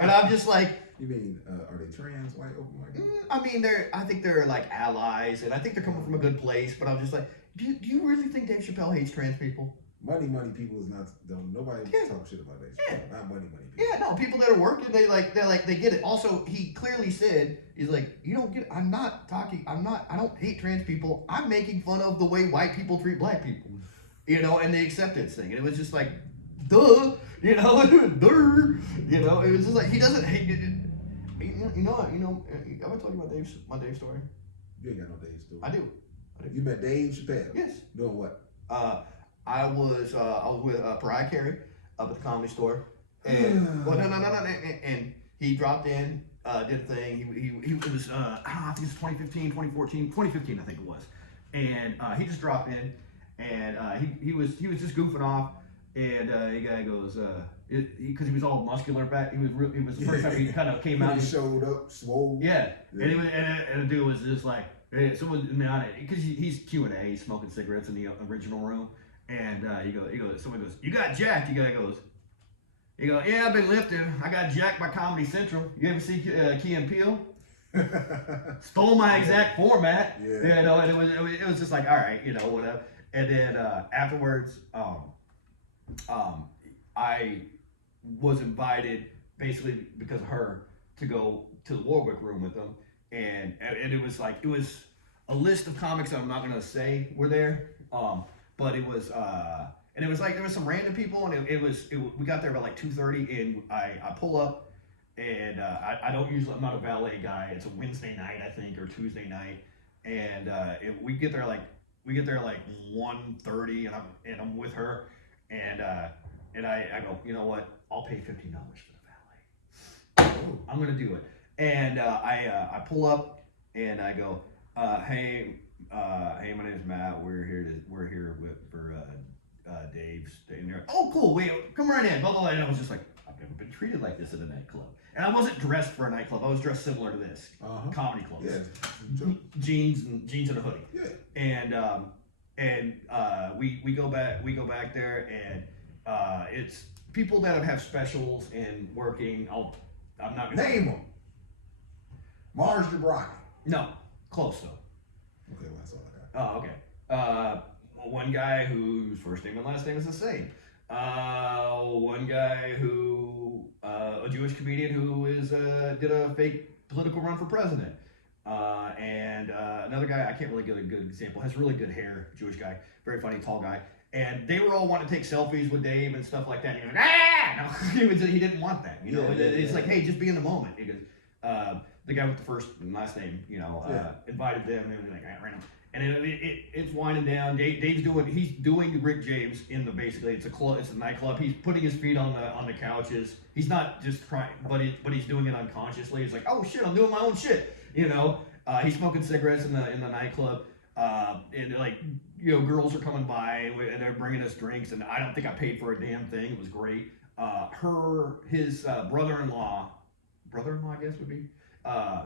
And I'm just like. You mean, are they trans white open micers? I mean, I think they're like allies, and I think they're coming from a good place. But I'm just like, do you really think Dave Chappelle hates trans people? Money people is not. Nobody talk shit about Dave Chappelle. Not money people. Yeah, no, people that are working, they get it. Also, he clearly said, he's like, you don't get it. I don't hate trans people. I'm making fun of the way white people treat black people. And the acceptance thing. And it was just like, duh, duh. It was just like, he doesn't hate it. You know what? I ever told you about my Dave story? You ain't got no Dave story. I do. You met Dave Chapelle? Yes. Doing what? I was with Pariah Carey up at the Comedy Store, and well, no, and he dropped in, did a thing. He was I think it's 2015, 2014, 2015, I think it was, and he just dropped in, and he was just goofing off, and the guy goes because he was all muscular back. He was the first time he kind of came out. He showed up, swole. Yeah. And the dude was just like, hey, someone, because he's Q&A, he's smoking cigarettes in the original room, and someone goes, you got jacked. The guy goes, yeah, I've been lifting. I got jacked by Comedy Central. You ever see Key and Peele? Stole my exact format. Yeah. And it was just like, all right, whatever. And then afterwards, I was invited basically because of her to go to the Warwick room with them, and it was a list of comics that I'm not gonna say were there, but it was and it was like there was some random people, and we got there about like 2:30, and I pull up, and I'm not a valet guy. It's a Wednesday night, I think, or Tuesday night, and we get there like 1:30, and I'm with her, and I go, you know what? I'll pay $15 for the valet. I'm gonna do it. And I pull up and I go, hey, my name is Matt. We're here for Dave's. And they're, oh, cool. Wait, come right in. Blah blah blah. And I was just like, I've never been treated like this at a nightclub. And I wasn't dressed for a nightclub. I was dressed similar to this, comedy clubs. Yeah. Jeans and a hoodie. Yeah. And we go back there, and it's people that have specials and working. I'm not gonna name them. Mars Jabroni. No, close though. Okay, well, that's all I got. Oh, okay. One guy whose first name and last name is the same. One guy who a Jewish comedian who did a fake political run for president. And another guy, I can't really give a good example, has really good hair, Jewish guy, very funny, tall guy. And they were all wanting to take selfies with Dave and stuff like that. And he was like, no, he didn't want that. It's like, hey, just be in the moment. He goes, the guy with the first and last name, invited them, and they were like, random. And it's winding down. He's doing Rick James in the basically it's a nightclub. He's putting his feet on the couches. He's not just crying, but he's doing it unconsciously. He's like, oh shit, I'm doing my own shit. He's smoking cigarettes in the nightclub. And like girls are coming by and they're bringing us drinks, and I don't think I paid for a damn thing. It was great. His brother-in-law, I guess would be.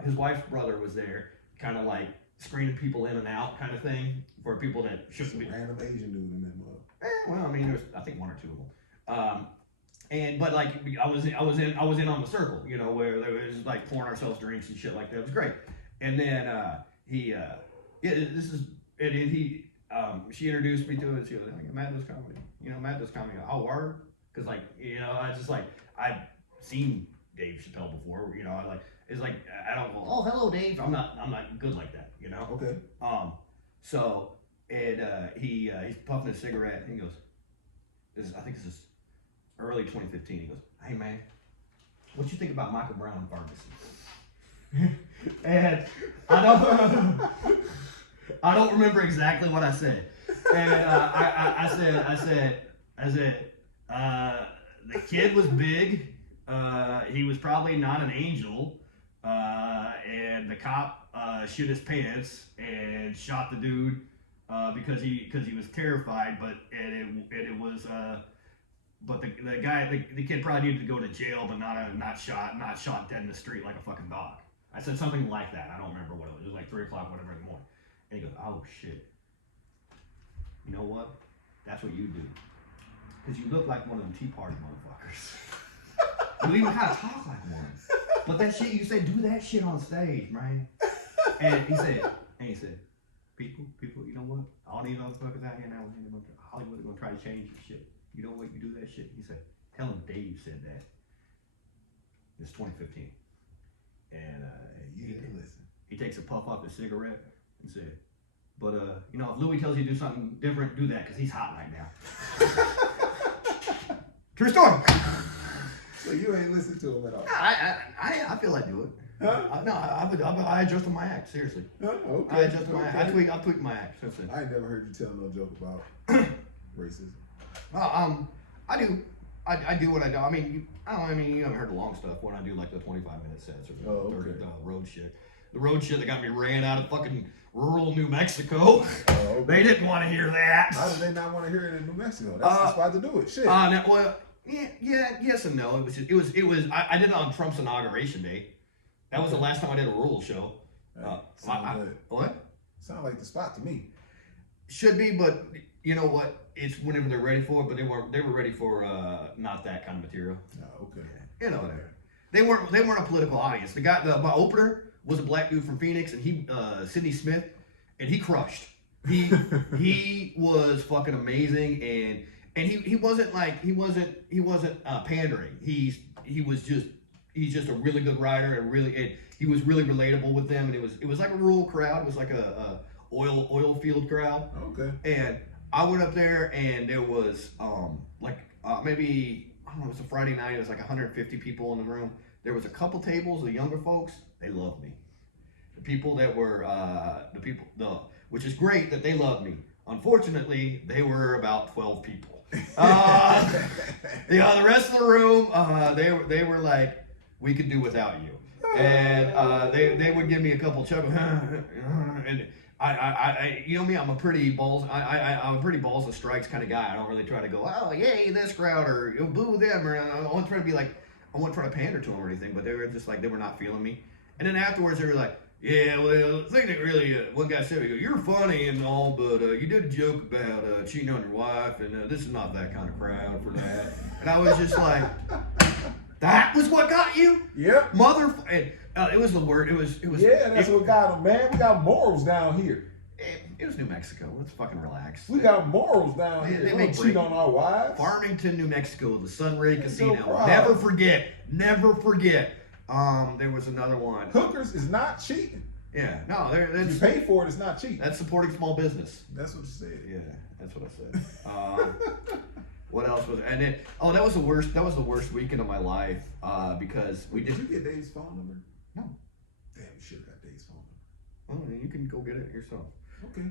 His wife's brother was there, kind of like screening people in and out, kind of thing, for people that shouldn't be. Random Asian dude in that mug. Well, I mean, there's I think one or two of them. But like I was in on the circle, where there was like pouring ourselves drinks and shit like that. It was great. And then she introduced me to it. She was like, Matt does comedy. Matt does comedy. Oh, word? Because I just like I've seen Dave Chapelle before. It's like I don't go, oh, hello, Dave. I'm not good like that. Okay. So and he's puffing a cigarette and he goes, I think this is early 2015. He goes, hey man, what you think about Michael Brown and Ferguson? And I don't remember exactly what I said. And I said the kid was big. He was probably not an angel. And the cop shit his pants and shot the dude because he was terrified. But the kid probably needed to go to jail, but not shot dead in the street like a fucking dog. I said something like that. I don't remember what it was. It was like 3 o'clock, whatever, in the morning. And he goes, oh shit. You know what? That's what you do. Because you look like one of them Tea Party motherfuckers. You even kind of talk like one. But that shit, you say, do that shit on stage, man. And he said, people, you know what? All these motherfuckers out here now, Hollywood are going to try to change your shit. You know what? You do that shit. He said, tell him Dave said that. It's 2015. And he takes a puff off his cigarette and said, but if Louis tells you to do something different, do that, because he's hot right now. True story. So you ain't listened to him at all? I feel like do it. I adjusted my act, seriously. Okay. I adjusted my act. I tweaked my act since then. I ain't never heard you tell no joke about racism. I do what I do. I mean, you haven't heard the long stuff when I do like the 25-minute sets or the road shit. The road shit that got me ran out of fucking rural New Mexico. They didn't want to hear that. How did they not want to hear it in New Mexico? That's the spot to do it. Shit. Well, yes and no. It was. I did it on Trump's inauguration day. That was the last time I did a rural show. What? Sound like the spot to me. Should be, but you know what? It's whenever they're ready for it. But they were ready for not that kind of material. Oh, okay. You know, they weren't a political audience. My opener was a black dude from Phoenix, and he Sidney Smith, and he crushed. He was fucking amazing, and he wasn't pandering. He's just a really good writer, and he was really relatable with them, and it was like a rural crowd. It was like a oil field crowd. Okay. And I went up there, and there was maybe, I don't know, it was a Friday night. It was like 150 people in the room. There was a couple tables of younger folks. They loved me. The people that were which is great that they loved me. Unfortunately, they were about 12 people. The rest of the room, they were like, we could do without you, and they would give me a couple chuckles, and I you know me, I'm a pretty balls of strikes kind of guy. I don't really try to go, oh yay this crowd or boo them, or I wasn't trying to be like, I wasn't trying to pander to them or anything, but they were just like, they were not feeling me. And then afterwards they were like, yeah, well, the thing that really, one guy said, you're funny and all, but you did a joke about cheating on your wife, and this is not that kind of crowd for that. And I was just like, that was what got you? Yeah. It was the word. It was. Yeah, that's what got them, man. We got morals down here. It was New Mexico. Let's fucking relax. We got morals down here. They don't cheat on our wives. Farmington, New Mexico, the Sunray Casino. Never forget. There was another one. Hookers is not cheating. Yeah, no, you pay for it. It's not cheating. That's supporting small business. That's what you said. Yeah, that's what I said. What else was? And then, that was the worst. That was the worst weekend of my life because we did. Did you get Dave's phone number? No. Damn, you should have got Dave's phone number. Oh, you can go get it yourself. Okay.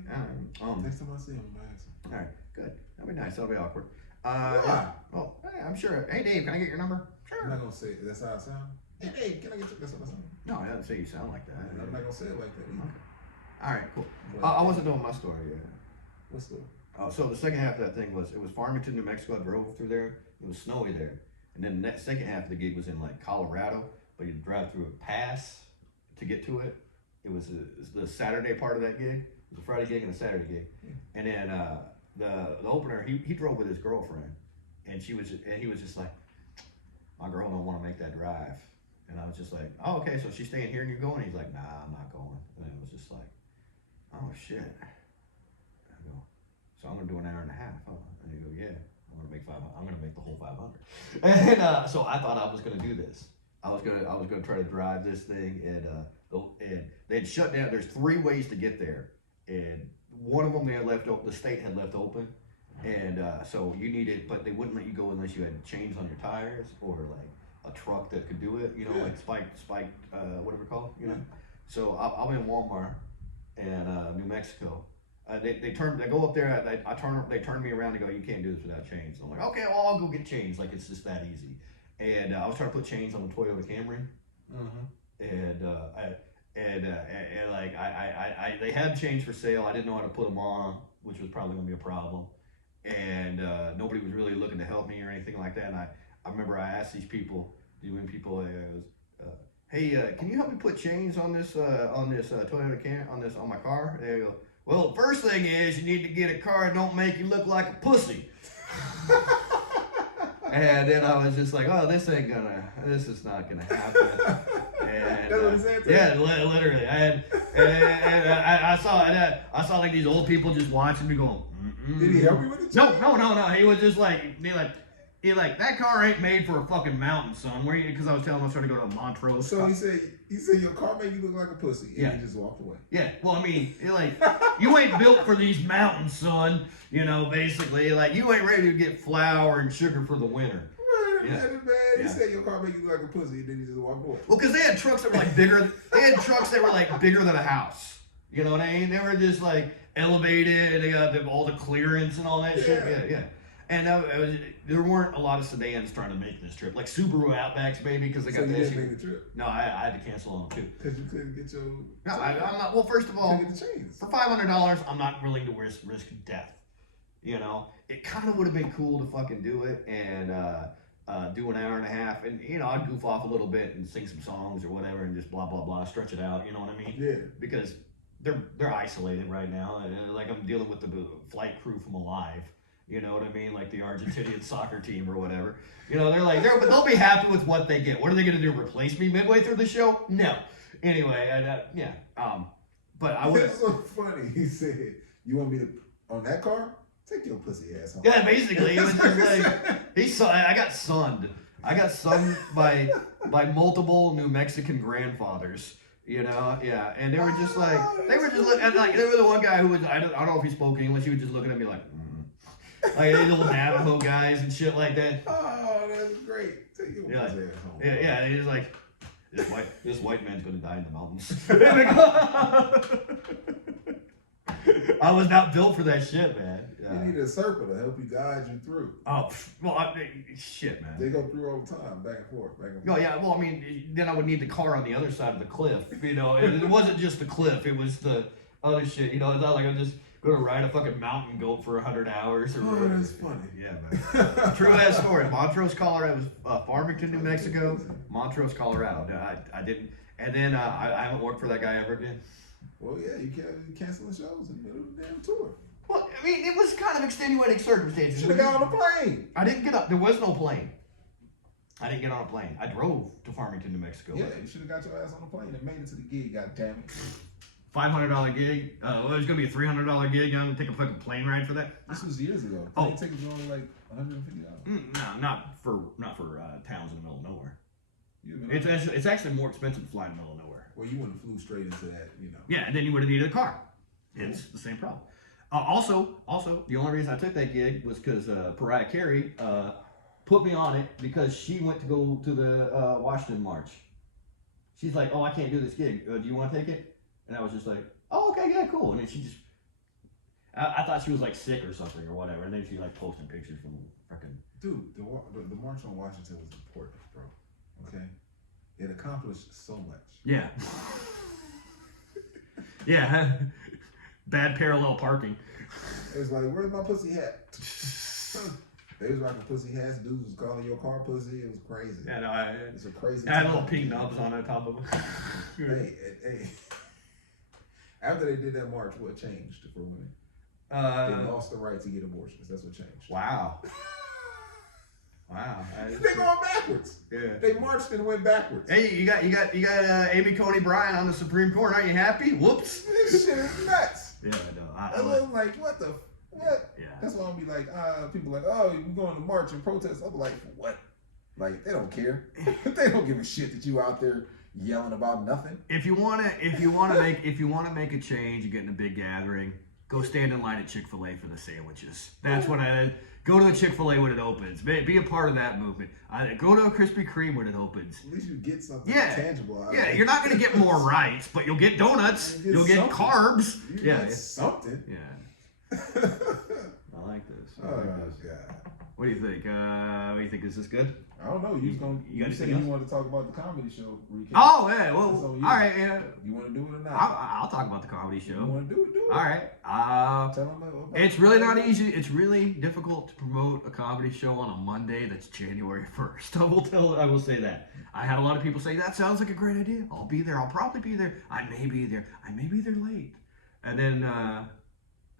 Next time I see him, I'm asking. All right, good. That'll be nice. That'll be awkward. Why? Well, hey, I'm sure. Hey, Dave, can I get your number? Sure. I'm not gonna say it. That's how I sound. Hey, Dave, can I get your? That's how I sound. No, I didn't say you sound like that. I'm not gonna say it like that either. Okay. All right, cool. I wasn't doing my story yet. What story? So the second half of that thing was Farmington, New Mexico. I drove through there. It was snowy there, and then the second half of the gig was in like Colorado, but you drive through a pass to get to it. It was the Saturday part of that gig. It was a Friday gig and a Saturday gig, and then the opener he drove with his girlfriend, and he was just like, my girl don't want to make that drive, and I was just like, oh okay, so she's staying here and you're going? He's like, nah, I'm not going, and it was just like, oh shit. I go, so I'm gonna do an hour and a half, huh? And he go, yeah, I'm gonna make the whole 500. And so I thought I was gonna do this. I was gonna try to drive this thing, and they'd shut down. There's 3 ways to get there, and one of them they had left open. The state had left open, and so you needed, but they wouldn't let you go unless you had chains on your tires or like a truck that could do it. You know, like spiked, whatever it's called. You know. So I'm in Walmart, and New Mexico. They go up there. They turn me around and go, you can't do this without chains. I'm like, okay, well I'll go get chains. Like it's just that easy. And I was trying to put chains on the Toyota Camry, and they had chains for sale. I didn't know how to put them on, which was probably gonna be a problem. And nobody was really looking to help me or anything like that. And I remember I asked these people, hey, can you help me put chains on this Toyota Camry on my car? And they go, well, the first thing is you need to get a car that don't make you look like a pussy. And then I was just like, oh, this is not gonna happen. And, that's what he said to yeah, literally. I saw like these old people just watching me going, Did he help you with it? No. He was just like, that car ain't made for a fucking mountain, son. Because I was telling him I was trying to go to Montrose. So he said your car made you look like a pussy. And he just walked away. Yeah. Well, I mean, you ain't built for these mountains, son. You know, basically, like you ain't ready to get flour and sugar for the winter. Imagine, man, he said your car make you look like a pussy, and then he just walked away. Well, because they had trucks that were like bigger. They had trucks that were like bigger than a house. You know what I mean? They were just like elevated. They got all the clearance and all that shit. Yeah. And there weren't a lot of sedans trying to make this trip, like Subaru Outbacks, baby, because they got you the didn't make the trip? No, I had to cancel on them too. Because you couldn't get your. No, I'm not. Well, first of all, get the chains. For $500, I'm not willing to risk death. You know, it kind of would have been cool to fucking do it and do an hour and a half, and you know, I'd goof off a little bit and sing some songs or whatever, and just blah blah blah, stretch it out. You know what I mean? Yeah. Because they're isolated right now. Like I'm dealing with the flight crew from Alive. You know what I mean? Like the Argentinian soccer team or whatever. You know, but they'll be happy with what they get. What are they going to do? Replace me midway through the show? No. Anyway, yeah. But I would. It's so funny. He said, "You want me to on that car? Take your pussy ass home." Yeah, basically, it was just like I got sunned. I got sunned by multiple New Mexican grandfathers. You know, yeah, and they were just like they were the one guy who was I don't know if he spoke English. He was just looking at me like. Like these little Navajo guys and shit like that. Oh, that's great. Take your pussy ass home. Yeah. He's like, this white man's gonna die in the mountains. I was not built for that shit, man. You need a serpent to help you guide you through. Oh, well, shit, man. They go through all the time, back and forth. Oh yeah, well, I mean, then I would need the car on the other side of the cliff. You know, it wasn't just the cliff; it was the other shit. You know, it's not like I'm just. Go to ride a fucking mountain goat for 100 hours. Oh, that's funny. Yeah, man. True ass story. Montrose, Colorado. It was Farmington, New Mexico. Montrose, Colorado. No, I didn't. And then I haven't worked for that guy ever again. Well, yeah, you canceling shows in the middle of the damn tour. Well, I mean, it was kind of extenuating circumstances. Should have got on a plane. I didn't get up. There was no plane. I didn't get on a plane. I drove to Farmington, New Mexico. Yeah, you should have got your ass on a plane and made it to the gig, goddammit. $500 gig. Well, it was gonna be a $300 gig. I'm gonna take a fucking plane ride for that. This was years ago. Oh, tickets were only like $150. No, not for towns in the middle of nowhere. It's actually more expensive to fly in the middle of nowhere. Well, you wouldn't have flew straight into that, you know. Yeah, and then you would have needed a car. It's the same problem. Also, the only reason I took that gig was because Pariah Carey put me on it because she went to go to the Washington March. She's like, "Oh, I can't do this gig. Do you want to take it?" And I was just like, "Oh, okay, yeah, cool." And then she just, I thought she was like sick or something or whatever. And then she like posting pictures from freaking. Dude, the March on Washington was important, bro. Okay, it accomplished so much. Yeah. Yeah. Bad parallel parking. It was like, "Where's my pussy hat?" They was rocking pussy hats. Dudes was calling your car pussy. It was crazy. Yeah, no, it's a crazy. I had little pink nubs on the top of them. Hey. After they did that march, what changed for women? They lost the right to get abortions. That's what changed. Wow. They're going backwards. Yeah. They marched and went backwards. Hey, you got Amy Coney Barrett on the Supreme Court. Aren't you happy? Whoops. This shit is nuts. Yeah, I know. I'm like, what? Yeah. That's why I'll be like, people like, "Oh, we're going to march and protest." I'm like, what? Like, they don't care. They don't give a shit that you out there yelling about nothing. If you wanna make a change, you get in a big gathering, go stand in line at Chick-fil-A for the sandwiches. That's what go to a Chick-fil-A when it opens. Be a part of that movement. Go to a Krispy Kreme when it opens. At least you get something tangible out of it. Yeah, you're not gonna get more rights, but you'll get donuts. You'll get carbs. You get something. Yeah. I like this. God. What do you think? What do you think? Is this good? I don't know. You said you wanted to talk about the comedy show recap. Oh, yeah. Well, all right. Yeah. You want to do it or not? I'll talk about the comedy show. You want to do it? Do it. All right. Tell them about it's really not easy. It's really difficult to promote a comedy show on a Monday that's January 1st. I will say that. I had a lot of people say, "That sounds like a great idea. I'll be there. I'll probably be there. I may be there. I may be there late." And then not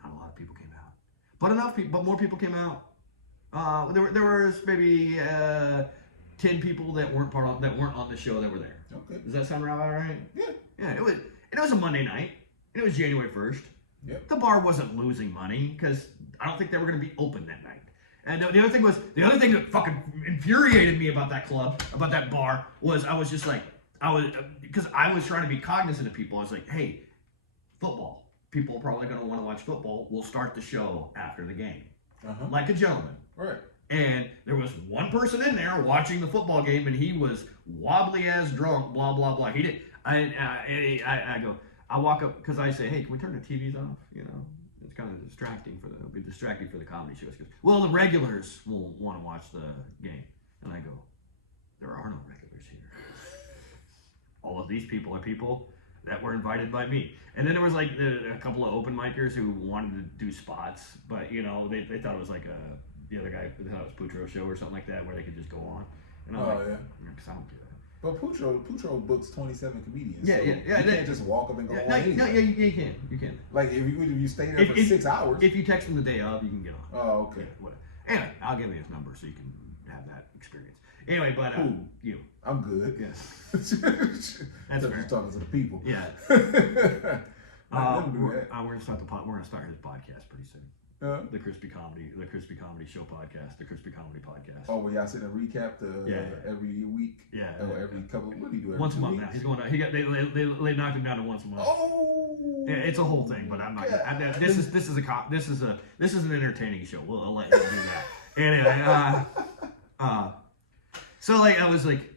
a lot of people came out. But more people came out. There was maybe 10 people that weren't on the show that were there. Okay. Does that sound about right? Yeah. Yeah. It was a Monday night. And it was January 1st. Yep. The bar wasn't losing money because I don't think they were going to be open that night. And the other thing that fucking infuriated me about that club, about that bar, was because I was trying to be cognizant of people. I was like, hey, football. People are probably going to want to watch football. We'll start the show after the game. Uh-huh. Like a gentleman. Right. And there was one person in there watching the football game, and he was wobbly as drunk, blah blah blah. He did. I go. I walk up because I say, "Hey, can we turn the TVs off?" You know, it's kind of distracting for the comedy shows. Goes, well, the regulars will want to watch the game, and I go, "There are no regulars here. All of these people are people that were invited by me." And then there was like a couple of open micers who wanted to do spots, but you know, they thought it was like the other guy thought it was Putro show or something like that where they could just go on. And I'm like, because I don't do that. But Putro books 27 comedians. Yeah, so yeah. You can't just walk up and go on. No, yeah, you can. You can. Like if you stay there for 6 hours. If you text him the day of, you can get on. Oh, okay. Yeah, anyway, I'll give you his number so you can have that experience. Anyway, but you. I'm good. Yes. That's fair. Just talking to the people. Yeah. We're gonna start We're gonna start his podcast pretty soon. The Crispy Comedy Show podcast, the Crispy Comedy podcast. Oh, well, y'all sit and recap every week. Yeah. Or every couple. What do you do? Every once a month weeks? now. He's going. They knocked him down to once a month. Oh. Yeah, it's a whole thing, but I'm not. This is an entertaining show. I'll let you do that. Anyway, so like I was like,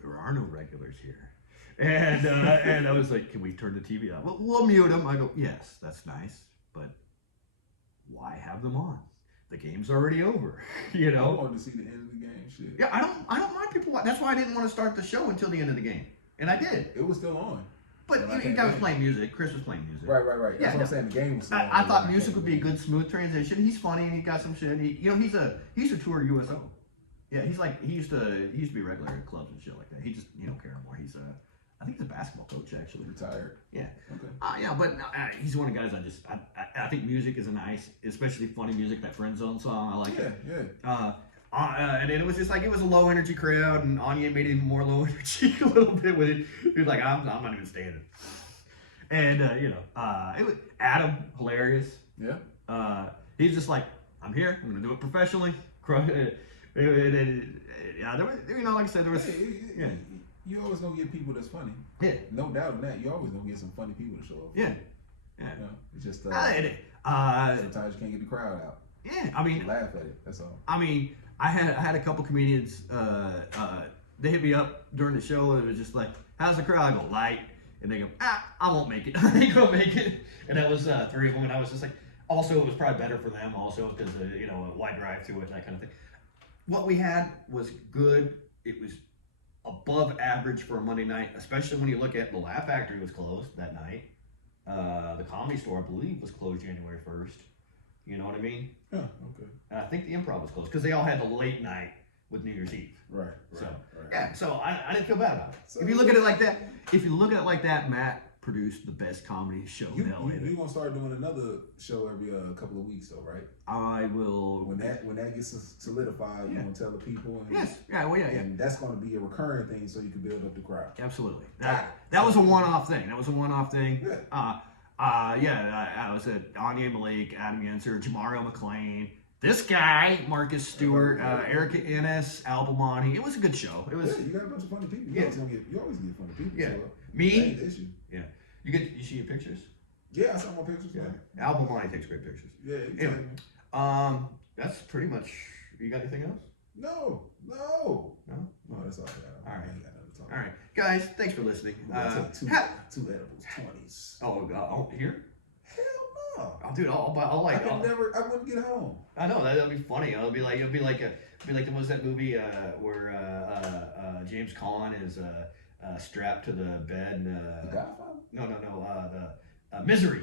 there are no regulars here, and I was like, can we turn the TV on? Well, we'll mute them. I go, yes, that's nice, but why have them on? The game's already over, you know. I wanted to see the end of the game. Shit. Yeah, I don't mind people. That's why I didn't want to start the show until the end of the game, and I did. It was still on. But the guy was playing music. Chris was playing music. Right. That's what I'm saying. The game was still on. I thought music would be a good smooth transition. He's funny and he got some shit. He's a tour USO. Yeah, he used to be regular at clubs and shit like that. He just don't care anymore. I think he's a basketball coach actually. Retired. Yeah. Okay. Yeah, but he's one of the guys I think music is a nice, especially funny music. That Friend Zone song, I like it. Yeah. And it was just like it was a low energy crowd, and Anya made it even more low energy a little bit with it. He was like, I'm not even standing. And it was Adam, hilarious. Yeah. He's just like, I'm here. I'm gonna do it professionally. Yeah, there was, like I said, there was. Yeah. You always gonna get people that's funny. Yeah. No doubt in that. You always gonna get some funny people to show up. Yeah. It's just sometimes you can't get the crowd out. Yeah, I mean, laugh at it. That's all. I mean, I had a couple comedians. They hit me up during the show, and it was just like, "How's the crowd?" I go, "Light," and they go, I won't make it. I ain't gonna make it. And that was 3 of them, and I was just like, also, it was probably better for them, also because a wide drive to it and that kind of thing. What we had was good. It was above average for a Monday night, especially when you look at the Laugh Factory was closed that night. The Comedy Store, I believe, was closed January 1st. You know what I mean? Yeah, okay. I think the Improv was closed because they all had the late night with New Year's Eve. Right. Yeah, so I didn't feel bad about it. So, if you look at it like that, Matt produced the best comedy show in LA. You're gonna start doing another show every couple of weeks, though, right? I will. When that gets solidified, you're gonna tell the people. And, yes. Yeah. Well, yeah. And that's gonna be a recurring thing, so you can build up the crowd. Absolutely. That was a one-off thing. Yeah. I was at Anya Malik, Adam Yenser, Jamario McLean, this guy, Marcus Stewart, Erica Ennis, Al Bomani. It was a good show. It was. Yeah, you got a bunch of funny people. You always get funny people. Yeah. So, Me. the issue. Yeah. You see your pictures? Yeah, I saw my pictures. Yeah. Al Bomani takes great pictures. Yeah. Anyway, that's pretty much. You got anything else? No. No, that's all I got. All right. I ain't got nothing to talk All right, guys. Thanks for listening. I took two edibles, 20s. Oh, here? Hell no. Oh, dude, I'll like. I wouldn't get home. I know that'll be funny. It'll be like what was that movie where James Caan is strapped to the bed and The Godfather? No, the Misery.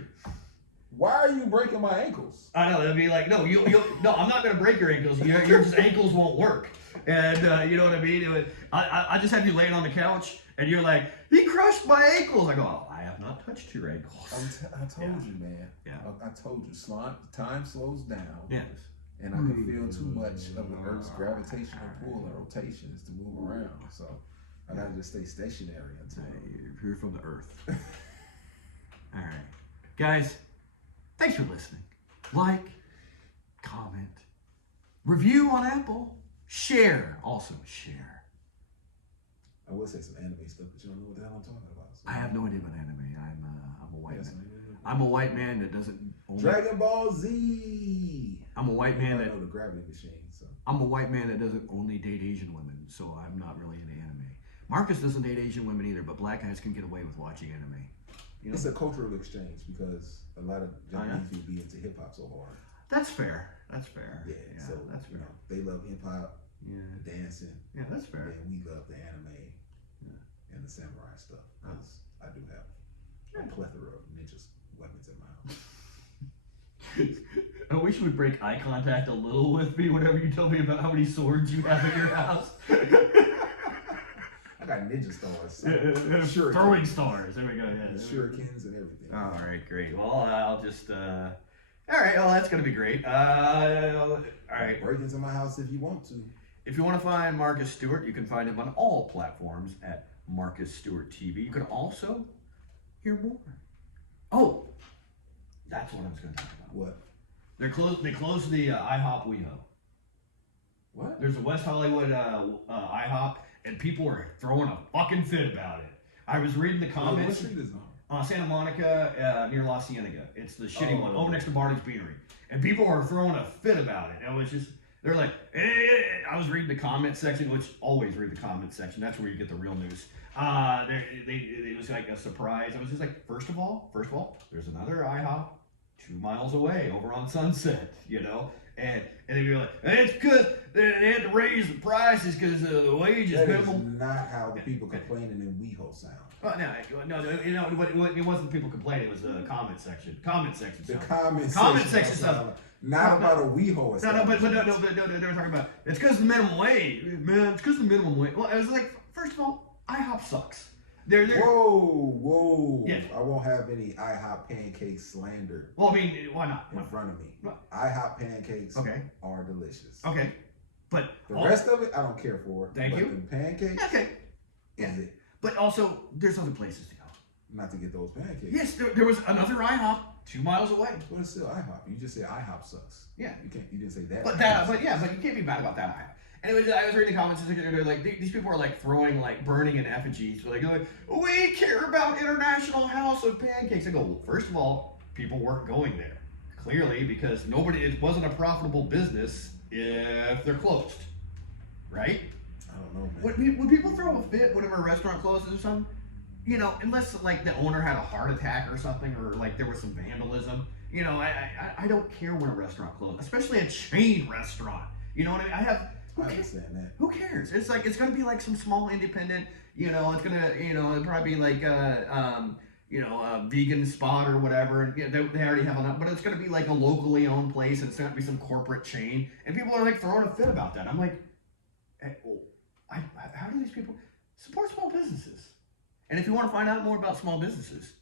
Why are you breaking my ankles? I know, it'll be like, no, I'm not gonna break your ankles. Your just ankles won't work. And you know what I mean? I just have you laying on the couch, and you're like, he crushed my ankles. I go, oh, I have not touched your ankles. I told you, man. Yeah. I told you, time slows down. Yes. And I can feel too much of the Earth's gravitational pull and rotations to move around. So I gotta just stay stationary until you're from the Earth. All right, guys. Thanks for listening. Like, comment, review on Apple, share. Also share. I will say some anime stuff, but you don't know what the hell I'm talking about. So. I have no idea about anime. I'm a white man. I'm a white man that doesn't. Dragon Ball Z. I'm a white man that. I know the gravity machine. So. I'm a white man that doesn't only date Asian women, so I'm not really into anime. Marcus doesn't date Asian women either, but black guys can get away with watching anime. You know? It's a cultural exchange because a lot of Japanese people be into hip hop so hard. That's fair. That's fair. Yeah, so that's fair. They love hip hop, dancing. Yeah, that's fair. And we love the anime and the samurai stuff. Because I do have a plethora of ninja weapons in my house. I wish you would break eye contact a little with me whenever you tell me about how many swords you have in your house. I got ninja stars. Sure. Throwing stars. There we go. Yeah. Shurikens and everything. All right, great. Well, I'll just. All right. Well, that's gonna be great. All right. Break into my house if you want to. If you want to find Marcus Stewart, you can find him on all platforms at Marcus Stewart TV. You can also hear more. Oh, that's what I was going to talk about. What? They closed the IHOP WeHo. What? There's a West Hollywood IHOP, and people are throwing a fucking fit about it. I was reading the comments. What street is on? Santa Monica, near La Cienega. It's the shitty one, over next to Barney's Beanery. And people are throwing a fit about it. And it was just, they're like, I was reading the comment section, which always read the comment section. That's where you get the real news. It was like a surprise. I was just like, first of all, there's another IHOP 2 miles away over on Sunset, you know? And they'd be like, it's because they had to raise the prices because the wages minimal. That is not how the people complaining in WeHo sound. Well, no, you know, it wasn't people complaining. It was the comment section. Comment section. The comment section stuff. Not about a WeHo. No, but they were talking about it's because of the minimum wage, man. It's because of the minimum wage. Well, it was like, first of all, IHOP sucks. They're Whoa. Yeah. I won't have any IHOP pancake slander. Well, I mean, why not? In front of me. What? IHOP pancakes are delicious. Okay, but the rest of it, I don't care for. Thank you. The pancakes. Okay. Yeah. Is it. But also, there's other places to go. Not to get those pancakes. Yes, there was another IHOP 2 miles away. But it's still IHOP. You just said IHOP sucks. Yeah. You didn't say that. But you can't be mad about that IHOP. And it was, I was reading the comments, they're like, these people are like throwing, like burning in effigies. They're like, we care about International House of Pancakes. I go, well, first of all, people weren't going there. Clearly, because it wasn't a profitable business if they're closed. Right? I don't know, man. When people throw a fit whenever a restaurant closes or something, you know, unless like the owner had a heart attack or something, or like there was some vandalism, you know, I don't care when a restaurant closes, especially a chain restaurant. You know what I mean? I understand that. Who cares? It's like, it's gonna be like some small independent, you know, it's gonna, you know, it'll probably be like a vegan spot or whatever, and you know, they already have enough, but it's gonna be like a locally owned place, and it's gonna be some corporate chain, and people are like throwing a fit about that. I'm like, how do these people support small businesses? And if you want to find out more about small businesses,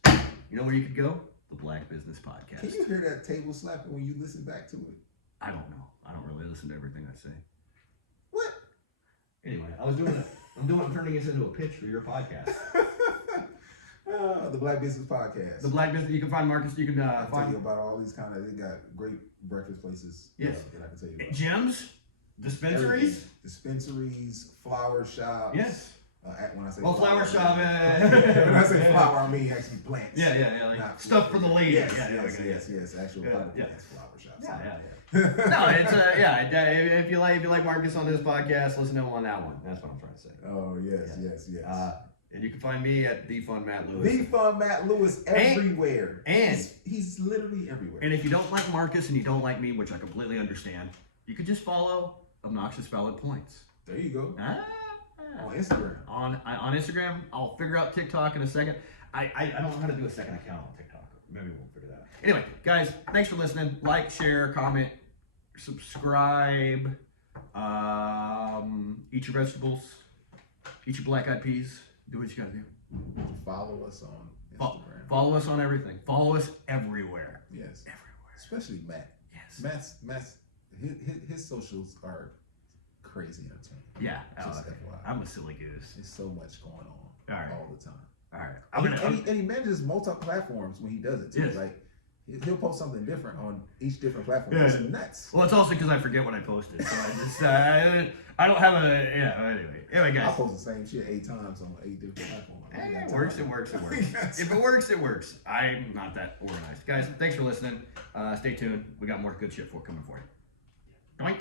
you know where you could go? The Black Business Podcast. Can you hear that table slapping when you listen back to it? I don't know. I don't really listen to everything I say. What? Anyway, I'm turning this into a pitch for your podcast. The Black Business Podcast. The Black Business. You can find Marcus. You can I'll find tell you about all these kind of. They got great breakfast places. Yes. That I can tell you about. Gyms, dispensaries. Everything. Dispensaries, flower shops. Yes. When I say flower shop. when I say flower, I mean actually plants. Yeah. Like stuff for the ladies. Yes, yes. Actual plants, flower shops. Yeah. No, it's If you like Marcus on this podcast, listen to him on that one. That's what I'm trying to say. Oh yes. And you can find me at The Fun Matt Lewis. The Fun Matt Lewis everywhere. And he's literally everywhere. And if you don't like Marcus and you don't like me, which I completely understand, you could just follow Obnoxious Valid Points. There you go. On Instagram. On Instagram. I'll figure out TikTok in a second. I don't know how to do a second account on TikTok. Maybe we'll figure that out. Anyway, guys, thanks for listening. Like, share, comment, subscribe. Eat your vegetables. Eat your black eyed peas. Do what you gotta do. Follow us on Instagram. Follow us on everything. Follow us everywhere. Yes. Everywhere. Especially Matt. Yes. Matt's his socials are crazy entertaining. Yeah. Just FYI. I'm a silly goose. There's so much going on all the time. All right. And he manages multi-platforms when he does it too. Yes. Like he'll post something different on each different platform. Yeah. It's nuts. Well, it's also because I forget what I posted, so I just I don't have a Anyway, guys. I post the same shit 8 times on 8 different platforms. It works. If it works, it works. I'm not that organized, guys. Thanks for listening. Stay tuned. We got more good shit coming for you. Doink.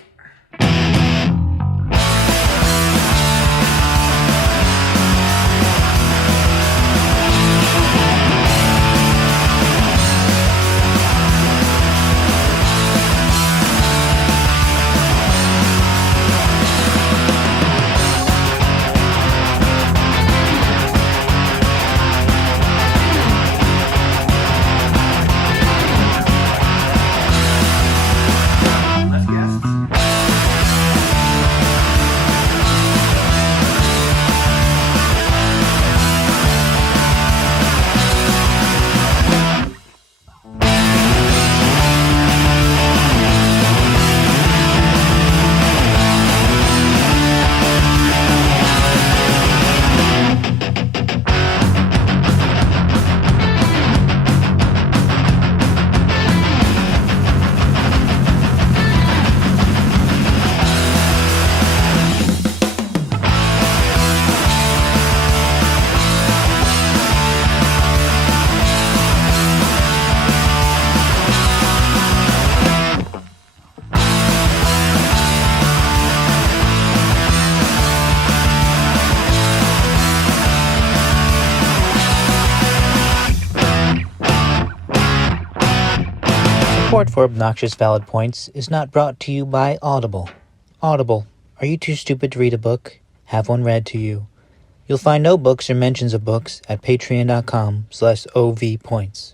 Support for Obnoxious Valid Points is not brought to you by Audible. Audible, are you too stupid to read a book? Have one read to you. You'll find no books or mentions of books at patreon.com/ovpoints.